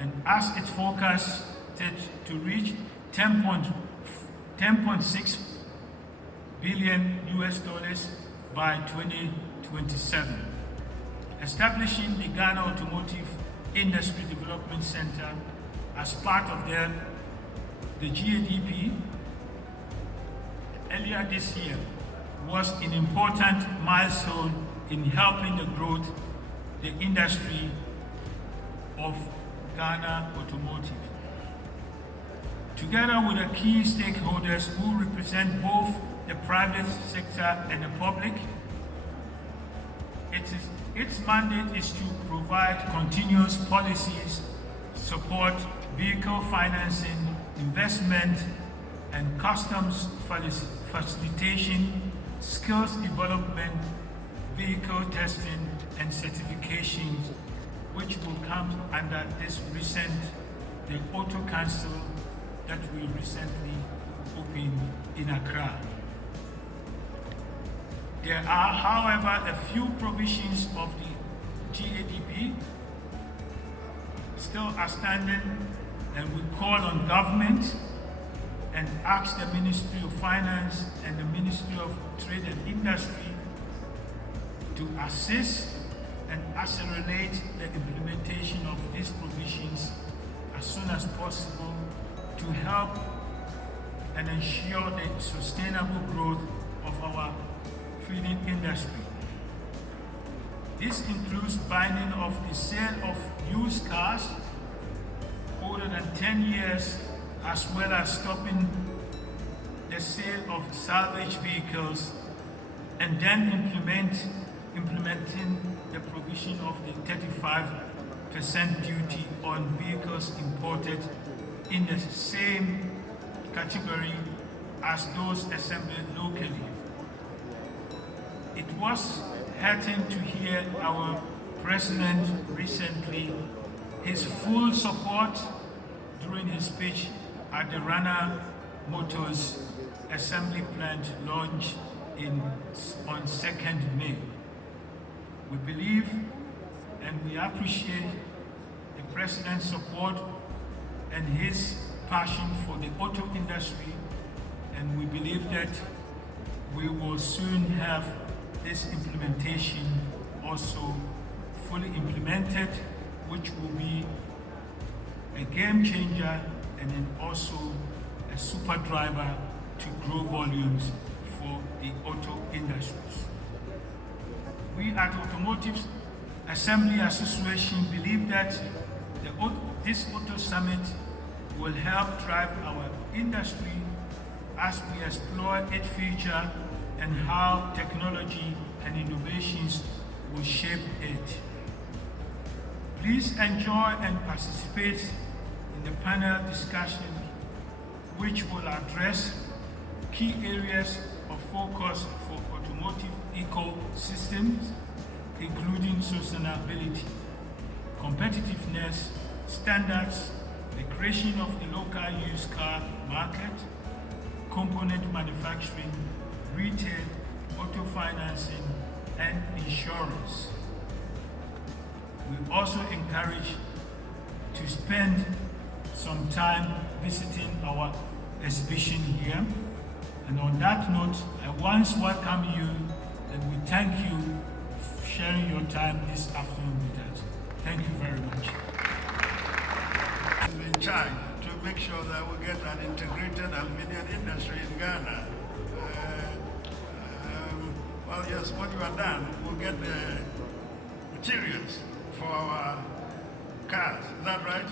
and as it's forecasted to reach 10.6 billion US dollars by 2027. Establishing the Ghana Automotive Industry Development Center as part of the GADP earlier this year was an important milestone in helping the growth the industry of Ghana Automotive. Together with the key stakeholders who represent both the private sector and the public, its mandate is to provide continuous policies, support vehicle financing, investment, and customs facilitation, skills development, vehicle testing, and certification, which will come under this the Auto Council that we recently opened in Accra. There are, however, a few provisions of the GADP still outstanding, and we call on government and ask the Ministry of Finance and the Ministry of Trade and Industry to assist and accelerate the implementation of these provisions as soon as possible to help and ensure the sustainable growth of our feeding industry. This includes binding of the sale of used cars older than 10 years, as well as stopping the sale of salvage vehicles, and then implementing the provision of the 35% duty on vehicles imported in the same category as those assembled locally. It was heartening to hear our president recently, his full support during his speech at the Rana Motors assembly plant launch on 2nd May. We believe and we appreciate the president's support and his passion for the auto industry, and we believe that we will soon have this implementation also fully implemented, which will be a game changer and then also a super driver to grow volumes for the auto industries. We at Automotive Assembly Association believe that this Auto Summit will help drive our industry as we explore its future and how technology and innovations will shape it. Please enjoy and participate in the panel discussion, which will address key areas of focus for automotive ecosystems, including sustainability, competitiveness, standards, the creation of the local used car market, component manufacturing, retail, auto financing, and insurance. We also encourage to spend some time visiting our exhibition here. And on that note, I once welcome you and we thank you for sharing your time this afternoon with us. Thank you very much. I'm in charge to make sure that we get an integrated aluminium industry in Ghana. Well, yes, what you have done, we'll get the materials for our cars. Is that right?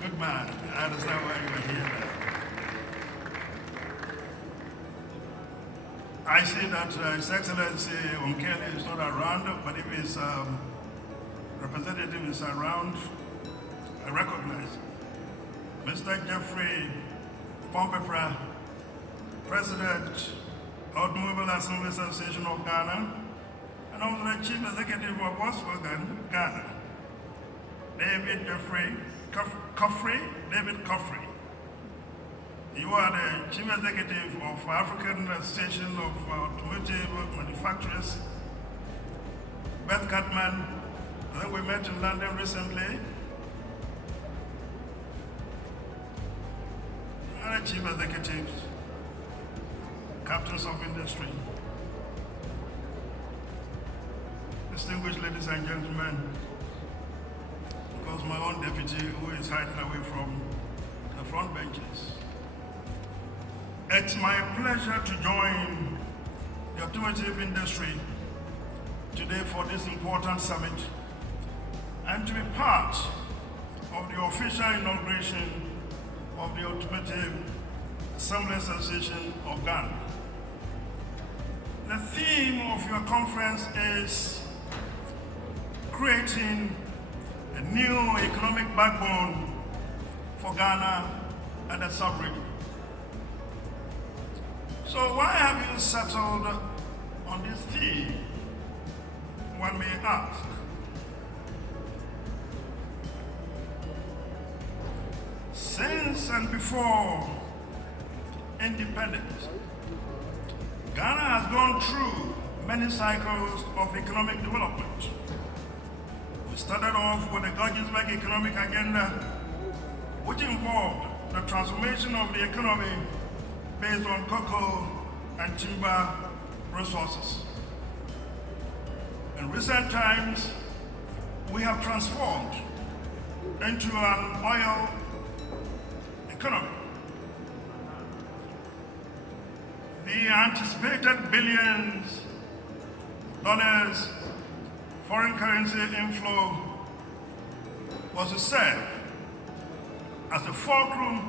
Good man. I understand why you are here now. I see that His Excellency Umkele is not around, but if his representative is around, I recognize Mr. Jeffrey Oppong Peprah, President, Automotive Association of Ghana, and also the Chief Executive of Volkswagen Ghana, David Coffrey. You are the Chief Executive of African Association of Automotive Manufacturers, Beth Catman. I think we met in London recently. And the Chief Executives, Captains of Industry, distinguished ladies and gentlemen, of course my own deputy who is hiding away from the front benches. It's my pleasure to join the automotive industry today for this important summit and to be part of the official inauguration of the Automotive Assembly Association of Ghana. The theme of your conference is creating a new economic backbone for Ghana and the sub-region. So why have you settled on this theme, one may ask? Since and before independence, Ghana has gone through many cycles of economic development. We started off with the Georgesburg economic agenda, which involved the transformation of the economy based on cocoa and timber resources. In recent times, we have transformed into an oil economy. The anticipated billions dollars foreign currency inflow was to serve as the fulcrum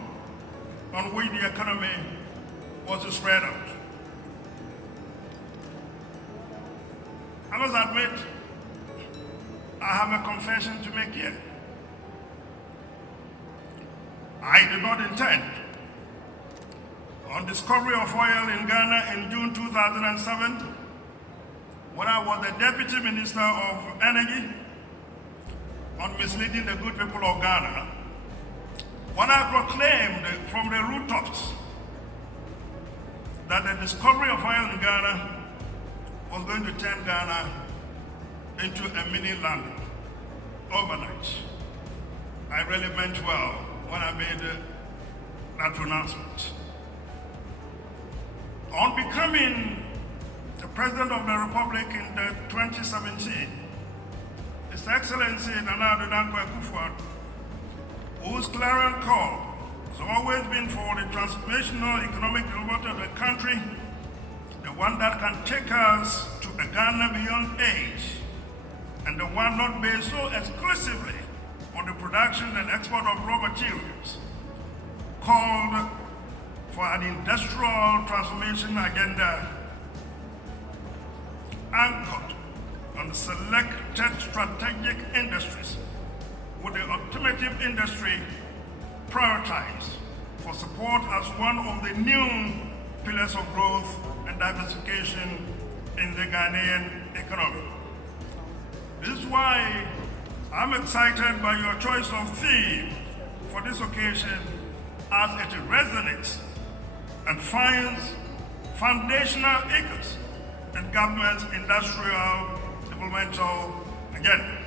on which the economy was to spread out. I must admit, I have a confession to make here. I did not intend on discovery of oil in Ghana in June 2007, when I was the Deputy Minister of Energy, on misleading the good people of Ghana, when I proclaimed from the rooftops that the discovery of oil in Ghana was going to turn Ghana into a mini London overnight. I really meant well when I made that pronouncement. On becoming the President of the Republic in 2017, His Excellency Nana Addo Dankwa Akufo-Addo, whose clarion call has always been for the transformational economic development of the country, the one that can take us to a Ghana beyond age, and the one not based so exclusively on the production and export of raw materials, called for an industrial transformation agenda anchored on selected strategic industries, with the automotive industry prioritized for support as one of the new pillars of growth and diversification in the Ghanaian economy. This is why I'm excited by your choice of theme for this occasion, as it resonates and finds foundational echoes in government's industrial developmental agenda.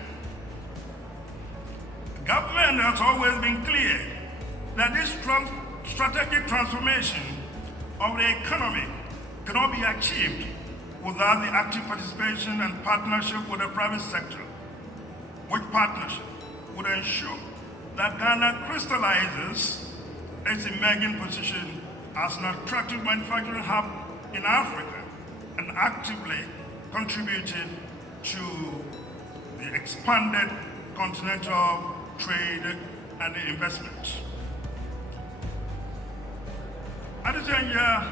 The government has always been clear that this strategic transformation of the economy cannot be achieved without the active participation and partnership with the private sector, which partnership would ensure that Ghana crystallizes its emerging position as an attractive manufacturing hub in Africa and actively contributed to the expanded continental trade and investment. At this juncture,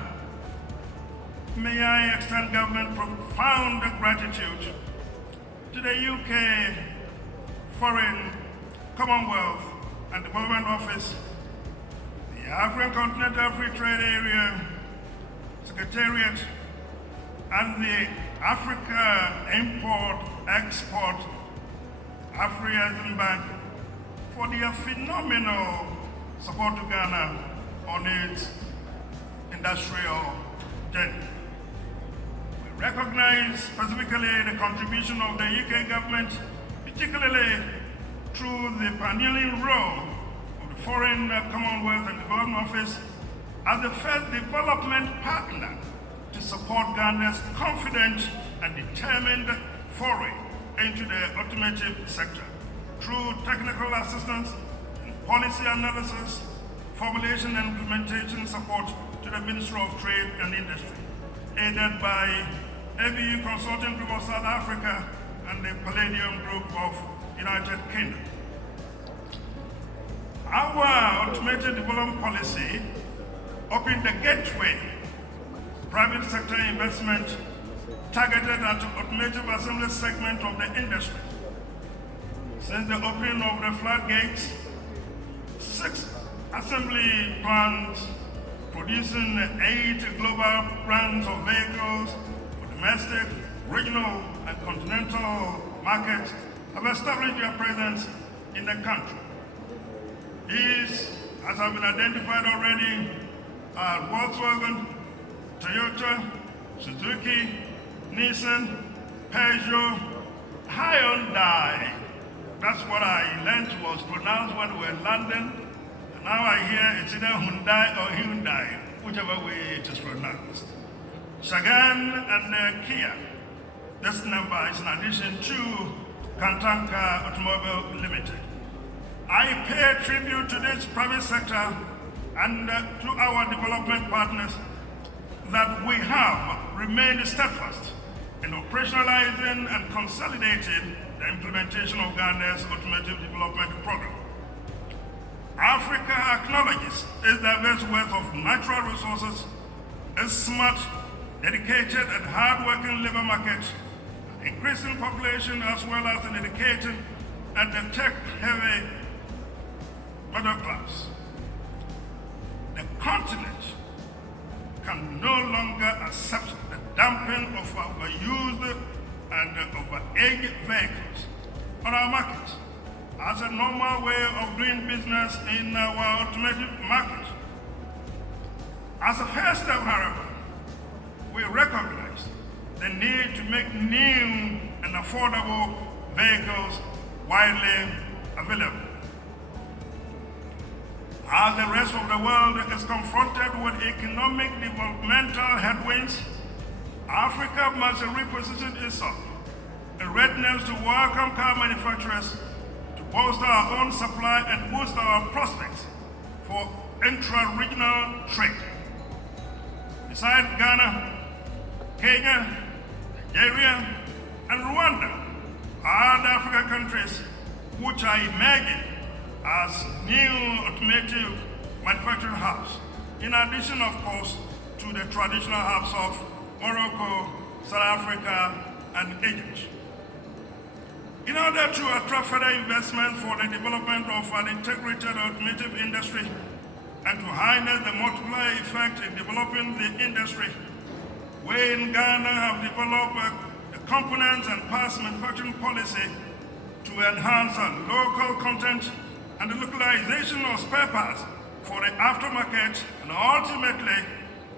may I extend government profound gratitude to the UK Foreign, Commonwealth and Development Office, the African Continental Free Trade Area Secretariat, and the Africa Import-Export African Bank for their phenomenal support to Ghana on its industrial journey. We recognize specifically the contribution of the UK government, particularly through the pioneering role of the Foreign, Commonwealth and Development Office as the first development partner to support Ghana's confident and determined foray into the automotive sector through technical assistance and policy analysis, formulation and implementation support to the Ministry of Trade and Industry, aided by ABU Consulting Group of South Africa and the Palladium Group of United Kingdom. Our automated development policy opened the gateway to private sector investment targeted at the automotive assembly segment of the industry. Since the opening of the floodgates, 6 assembly plants producing 8 global brands of vehicles for domestic, regional, and continental markets have established their presence in the country. These, as have been identified already, are Volkswagen, Toyota, Suzuki, Nissan, Peugeot, Hyundai. That's what I learned was pronounced when we were in London. And now I hear it's either Hyundai or Hyundai, whichever way it is pronounced. Sagan and Kia. This number is in addition to Kantanka Automobile Limited. I pay tribute to this private sector and to our development partners that we have remained steadfast in operationalizing and consolidating the implementation of Ghana's automotive development program. Africa acknowledges its diverse wealth of natural resources, its smart, dedicated, and hard-working labor market, increasing population, as well as the dedicated and the tech-heavy middle class. The continent can no longer accept the dumping of overused and overaged vehicles on our market as a normal way of doing business in our automotive market. As a first step, however, we recognize the need to make new and affordable vehicles widely available. As the rest of the world is confronted with economic developmental headwinds, Africa must reposition itself in readiness to welcome car manufacturers to bolster our own supply and boost our prospects for intra-regional trade. Besides Ghana, Kenya, Nigeria, and Rwanda are the African countries which are emerging as new automotive manufacturing hubs, in addition, of course, to the traditional hubs of Morocco, South Africa, and Egypt. In order to attract further investment for the development of an integrated automotive industry and to harness the multiplier effect in developing the industry, we in Ghana have developed the components and parts manufacturing policy to enhance our local content and the localization of spare parts for the aftermarket and ultimately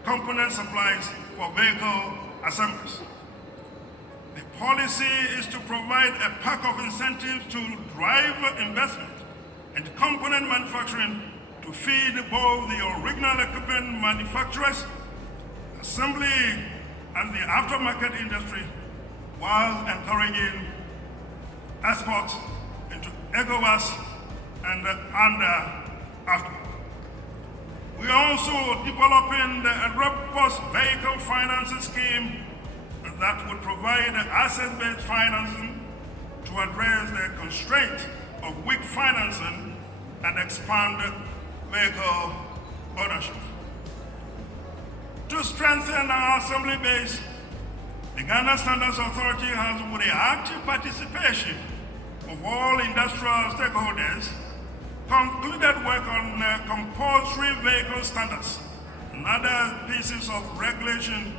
component supplies for vehicle assemblies. The policy is to provide a pack of incentives to drive investment and component manufacturing to feed both the original equipment manufacturers, assembly, and the aftermarket industry, while encouraging exports into ECOWAS and after. We are also developing a robust vehicle financing scheme that would provide asset-based financing to address the constraint of weak financing and expand vehicle ownership. To strengthen our assembly base, the Ghana Standards Authority has, with the active participation of all industrial stakeholders, concluded work on compulsory vehicle standards and other pieces of regulation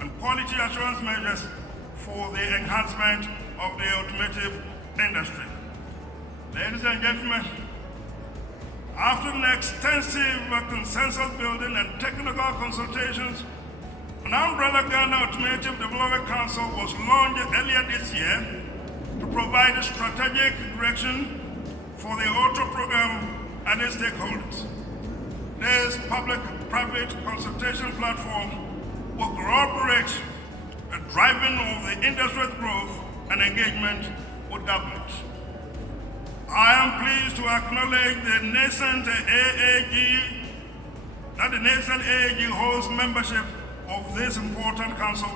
and quality assurance measures for the enhancement of the automotive industry. Ladies and gentlemen, after an extensive consensus building and technical consultations, an umbrella Ghana Automotive Development Council was launched earlier this year to provide a strategic direction for the auto program and its stakeholders. This public-private consultation platform will corroborate the driving of the industry's growth and engagement with government. I am pleased to acknowledge the nascent AAAG holds membership of this important council,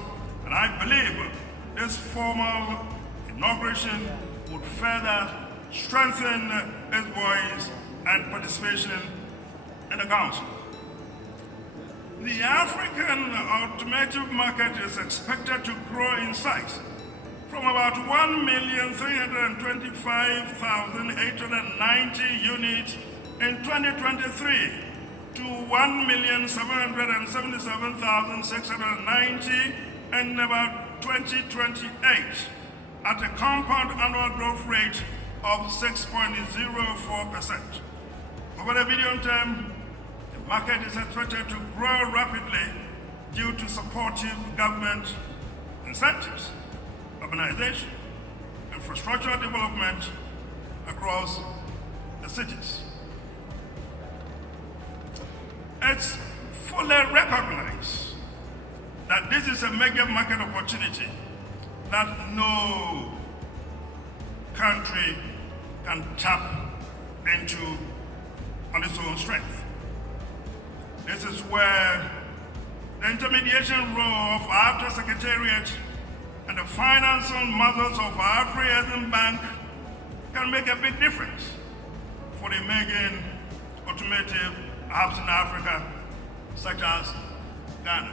and I believe this formal inauguration would further strengthen its voice and participation in the council. The African automotive market is expected to grow in size from about 1,325,890 units in 2023 to 1,777,690 in about 2028 at a compound annual growth rate of 6.04%. Over the medium term, the market is expected to grow rapidly due to supportive government incentives, urbanization, infrastructure development across the cities. It's fully recognized that this is a major market opportunity that no country can tap into on its own strength. This is where the intermediation role of our After Secretariat and the financial muscles of our African Bank can make a big difference for the emerging automotive hubs in Africa, such as Ghana.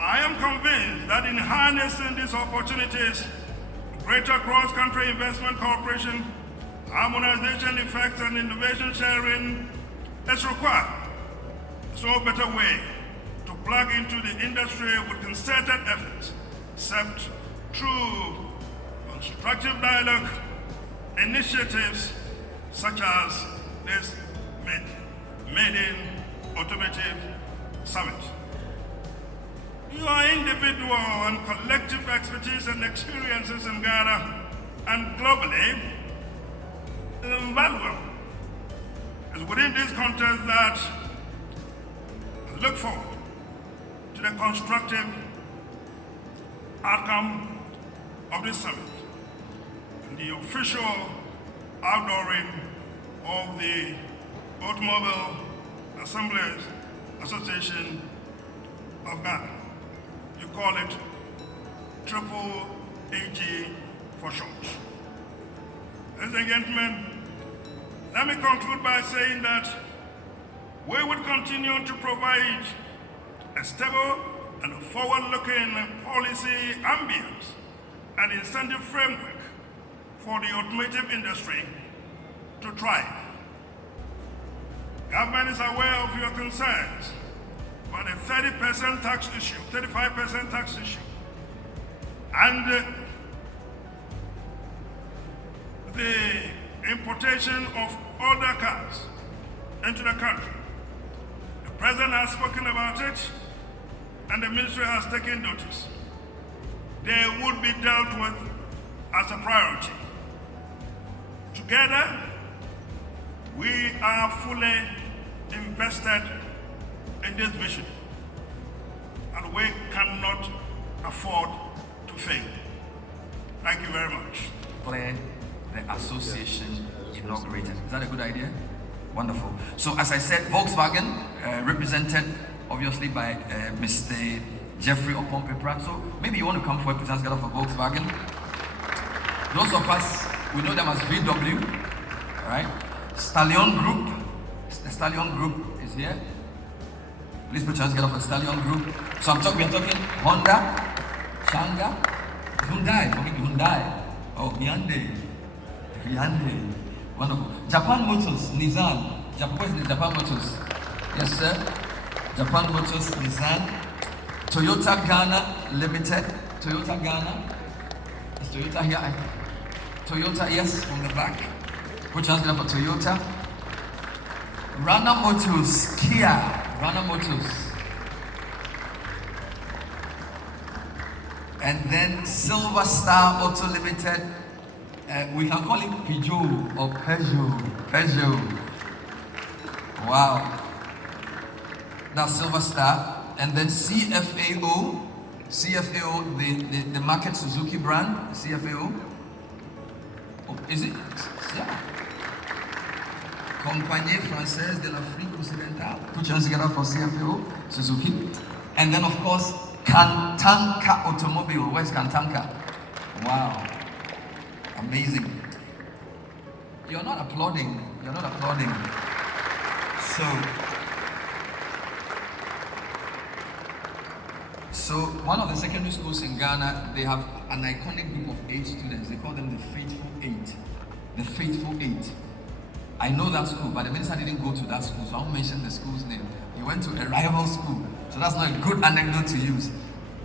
I am convinced that in harnessing these opportunities, greater cross-country investment cooperation, harmonization effects, and innovation sharing is required. There's no better way to plug into the industry with concerted efforts, except through constructive dialogue, initiatives such as this Maiden Automotive Summit. Your individual and collective expertise and experiences in Ghana and globally is invaluable. It's within this context that I look forward to the constructive outcome of this summit and the official outdooring of the Automobile Assemblies Association of Ghana. You call it AAAG for short. Ladies and gentlemen, let me conclude by saying that we would continue to provide a stable and a forward-looking policy ambience and incentive framework for the automotive industry to thrive. Government is aware of your concerns about the 30% tax issue, 35% tax issue, and the importation of older cars into the country. The President has spoken about it, and the Ministry has taken notice. they would be dealt with as a priority. Together, we are fully invested in this vision, and we cannot afford to fail. Thank you very much. Declare the association inaugurated. Is that a good idea? Wonderful. So as I said, Volkswagen, represented obviously by Mr. Jeffrey Oppong Peprah. So maybe you want to come forward, put hands together for Volkswagen. Those of us, we know them as VW, all right? Stallion Group, the Stallion Group is here. Please put your hands together for Stallion Group. So we are talking Honda, Shanga, Hyundai, forget Hyundai. Oh, Hyundai. Wonderful. Japan Motors, Nissan. Japan Motors. Yes, sir. Japan Motors, Nissan. Toyota Ghana Limited. Toyota Ghana. Is Toyota here? Toyota, yes, from the back. Put your hands together for Toyota. Rana Motors, Kia. Rana Motors. And then Silver Star Auto Limited. We can call it Peugeot or Peugeot. Wow. That's Silver Star. And then CFAO, the market Suzuki brand, CFAO. Oh, is it? Yeah. Compagnie Française de l'Afrique Occidentale. Put your hands together for CFAO, Suzuki. And then of course, Kantanka Automobile. Where's Kantanka? Wow. Amazing. You're not applauding. So one of the secondary schools in Ghana, they have an iconic group of 8 students. They call them the Faithful 8. The Faithful 8. I know that school, but the minister didn't go to that school, so I won't mention the school's name. He went to a rival school, so that's not a good anecdote to use.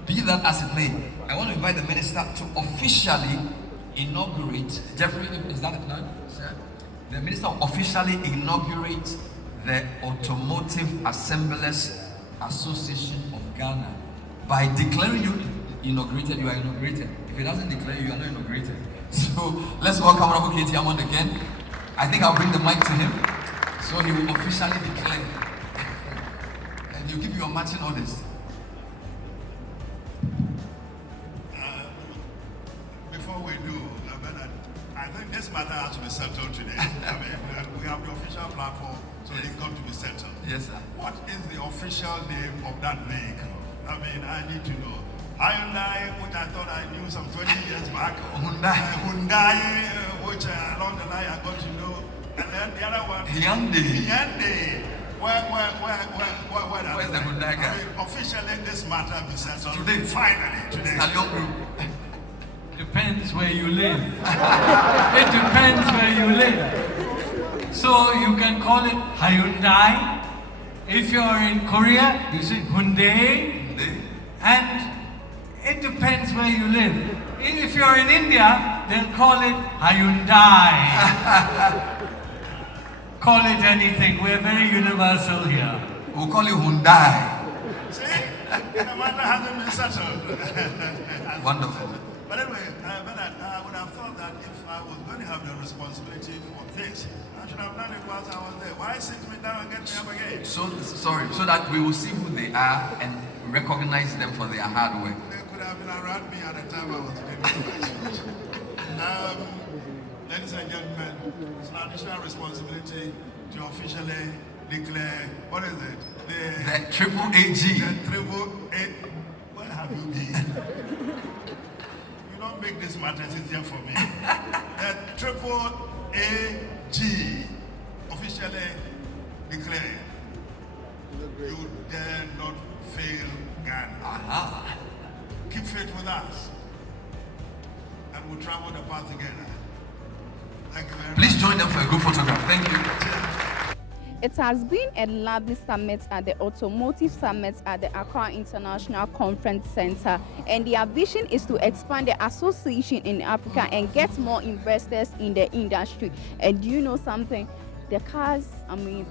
Be that as it may, I want to invite the minister to officially inaugurate, Jeffrey, is that it now, sir? The minister will officially inaugurate the Automotive Assemblers Association of Ghana. By declaring you inaugurated, you are inaugurated. If it doesn't declare you are not inaugurated. So let's welcome Honorable Katie Hammond again. I think I'll bring the mic to him, so he will officially declare. And he'll give you your matching orders. Before we do, Bernard, I think this matter has to be settled today. I mean, we have the official platform, so yes. it's got to be settled. Yes, sir. What is the official name of that vehicle? I mean, I need to know. Hyundai, which I thought I knew some 20 years back. Hyundai, which along the line I got to know. And then the other one. Hyundai. Where's the Hyundai guy? I mean, officially, this matter be settled. Today. Finally, today. Stallion Group. Depends where you live. It depends where you live. So you can call it Hyundai. If you're in Korea, you say Hyundai. And it depends where you live. If you're in India, they'll call it Hyundai. Call it anything. We're very universal here. We'll call you Hyundai. See? The matter hasn't been settled. Wonderful. But anyway, Bernard, I would have thought that if I was going to have the responsibility for this, I should have done it whilst I was there. Why sit me down and get me up again? So that we will see who they are and recognize them for their hard work. They could have been around me at the time I was giving my speech. Ladies and gentlemen, it's an additional responsibility to officially declare, what is it? The AAAG. The AAA. Where have you been? You don't make this matter easier for me. The AAAG officially declare, you dare not fail Ghana. Aha. Keep faith with us, and we'll travel the path together. Thank you very much. Please join them for a group photograph. Thank you. It has been a lovely summit at the Automotive Summit at the Accra International Conference Center, and their vision is to expand the association in Africa and get more investors in the industry. And do you know something? The cars,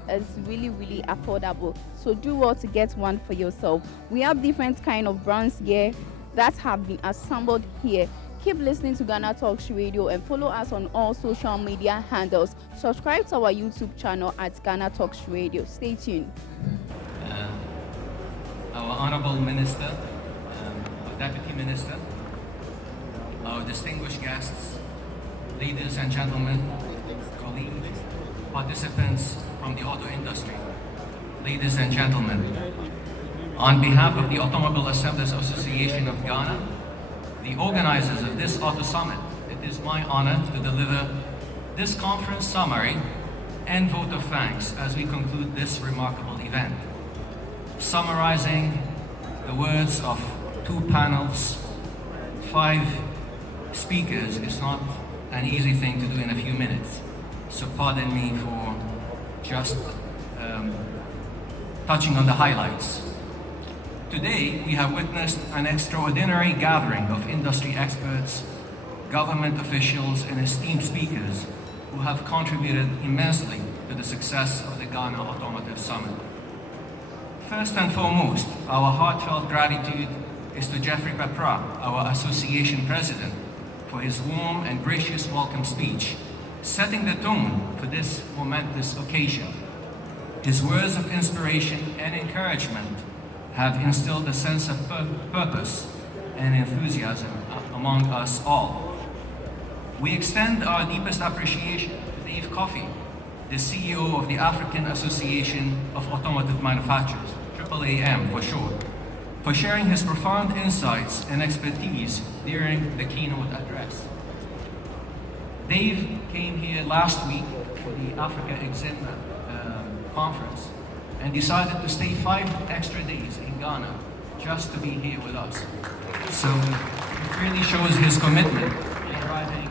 is really, really affordable. So do well to get one for yourself. We have different kind of brands here. that have been assembled here. Keep listening to Ghana Talks Radio and follow us on all social media handles. Subscribe to our YouTube channel at Ghana Talks Radio. Stay tuned. Our Honorable Minister, our Deputy Minister, our distinguished guests, ladies and gentlemen, colleagues, participants from the auto industry, ladies and gentlemen, on behalf of the Automobile Assemblers Association of Ghana, the organizers of this Auto Summit, it is my honor to deliver this conference summary and vote of thanks as we conclude this remarkable event. Summarizing the words of 2 panels, 5 speakers is not an easy thing to do in a few minutes. So pardon me for just touching on the highlights. Today, we have witnessed an extraordinary gathering of industry experts, government officials, and esteemed speakers who have contributed immensely to the success of the Ghana Automotive Summit. First and foremost, our heartfelt gratitude is to Jeffrey Peprah, our Association President, for his warm and gracious welcome speech, setting the tone for this momentous occasion. His words of inspiration and encouragement have instilled a sense of purpose and enthusiasm among us all. We extend our deepest appreciation to Dave Coffey, the CEO of the African Association of Automotive Manufacturers, AAAM for short, for sharing his profound insights and expertise during the keynote address. Dave came here last week for the Africa Eximna conference and decided to stay 5 extra days in Ghana just to be here with us. So it really shows his commitment in driving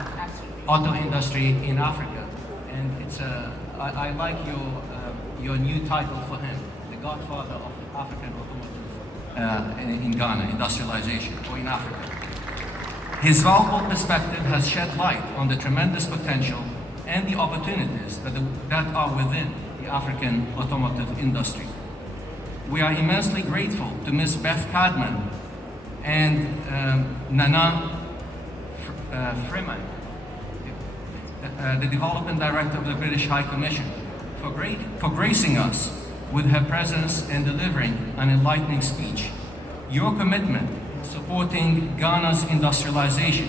auto industry in Africa. And it's I like your new title for him, the Godfather of African automotive in Ghana, industrialization, or in Africa. His valuable perspective has shed light on the tremendous potential and the opportunities that are within the African automotive industry. We are immensely grateful to Ms. Beth Cadman and Nana Freeman, the Development Director of the British High Commission, for gracing us with her presence and delivering an enlightening speech. Your commitment in supporting Ghana's industrialization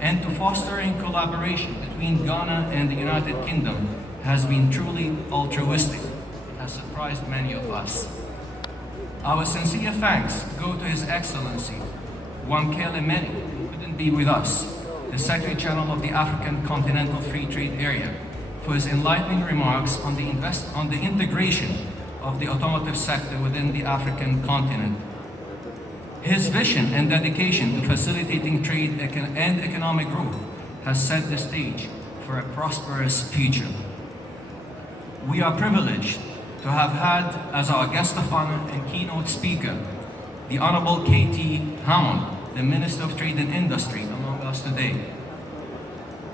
and to fostering collaboration between Ghana and the United Kingdom has been truly altruistic. It has surprised many of us. Our sincere thanks go to His Excellency Wamkele Meni, who couldn't be with us, the Secretary General of the African Continental Free Trade Area, for his enlightening remarks on the integration of the automotive sector within the African continent. His vision and dedication to facilitating trade and economic growth has set the stage for a prosperous future. We are privileged to have had as our guest of honor and keynote speaker the Honorable K.T. Hammond, the Minister of Trade and Industry, among us today.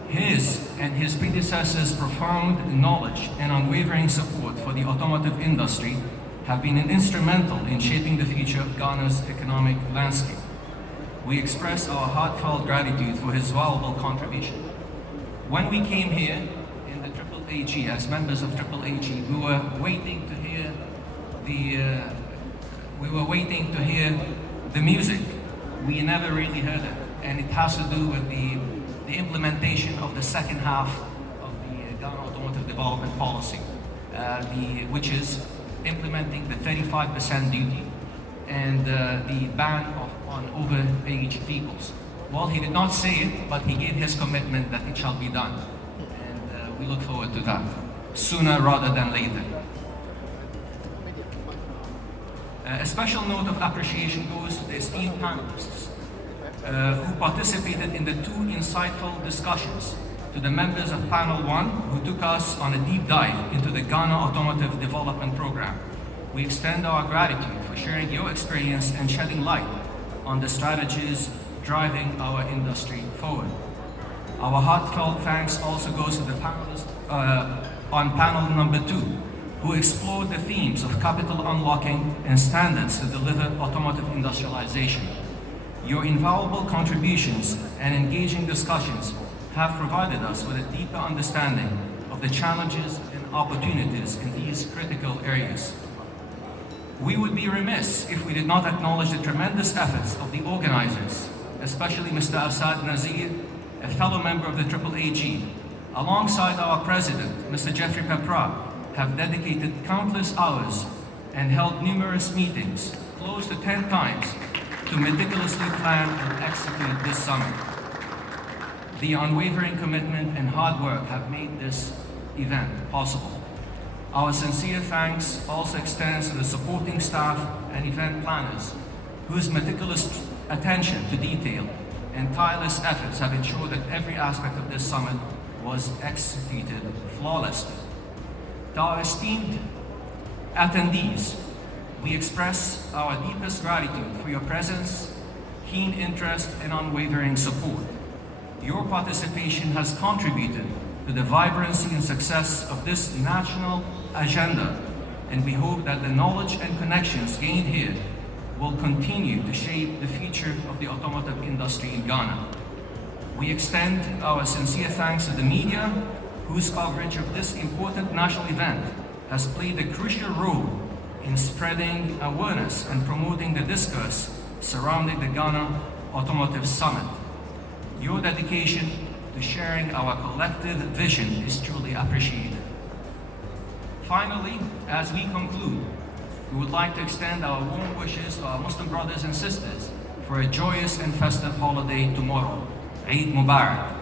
His and his predecessors' profound knowledge and unwavering support for the automotive industry have been instrumental in shaping the future of Ghana's economic landscape. We express our heartfelt gratitude for his valuable contribution. When we came here in the AAAG, as members of AAAG, we were waiting to hear the music. We never really heard it, and it has to do with the implementation of the second half of the Ghana Automotive Development Policy, which is implementing the 35% duty and the ban on overage vehicles. Well, he did not say it, but he gave his commitment that it shall be done. And we look forward to that, sooner rather than later. A special note of appreciation goes to the esteemed panelists who participated in the 2 insightful discussions, to the members of Panel 1 who took us on a deep dive into the Ghana Automotive Development Program. We extend our gratitude for sharing your experience and shedding light on the strategies driving our industry forward. Our heartfelt thanks also goes to the panelists on Panel number 2, who explored the themes of capital unlocking and standards to deliver automotive industrialization. Your invaluable contributions and engaging discussions have provided us with a deeper understanding of the challenges and opportunities in these critical areas. We would be remiss if we did not acknowledge the tremendous efforts of the organizers, especially Mr. Asad Nazir, a fellow member of the AAAG, alongside our president, Mr. Jeffrey Peprah, have dedicated countless hours and held numerous meetings, close to 10 times, to meticulously plan and execute this summit. The unwavering commitment and hard work have made this event possible. Our sincere thanks also extends to the supporting staff and event planners, whose meticulous attention to detail and tireless efforts have ensured that every aspect of this summit was executed flawlessly. To our esteemed attendees, we express our deepest gratitude for your presence, keen interest, and unwavering support. Your participation has contributed to the vibrancy and success of this national agenda, and we hope that the knowledge and connections gained here will continue to shape the future of the automotive industry in Ghana. We extend our sincere thanks to the media, whose coverage of this important national event has played a crucial role in spreading awareness and promoting the discourse surrounding the Ghana Automotive Summit. Your dedication to sharing our collective vision is truly appreciated. Finally, as we conclude, we would like to extend our warm wishes to our Muslim brothers and sisters for a joyous and festive holiday tomorrow, Eid Mubarak.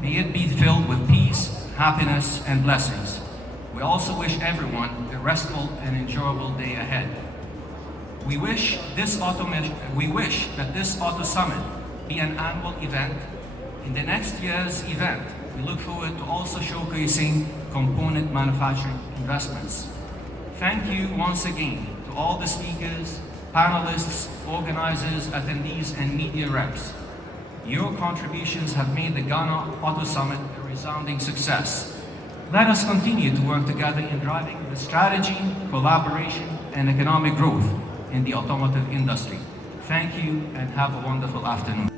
May it be filled with peace, happiness, and blessings. We also wish everyone a restful and enjoyable day ahead. We wish that this Auto Summit be an annual event. In the next year's event, we look forward to also showcasing component manufacturing investments. Thank you once again to all the speakers, panelists, organizers, attendees, and media reps. Your contributions have made the Ghana Auto Summit a resounding success. Let us continue to work together in driving the strategy, collaboration, and economic growth in the automotive industry. Thank you and have a wonderful afternoon.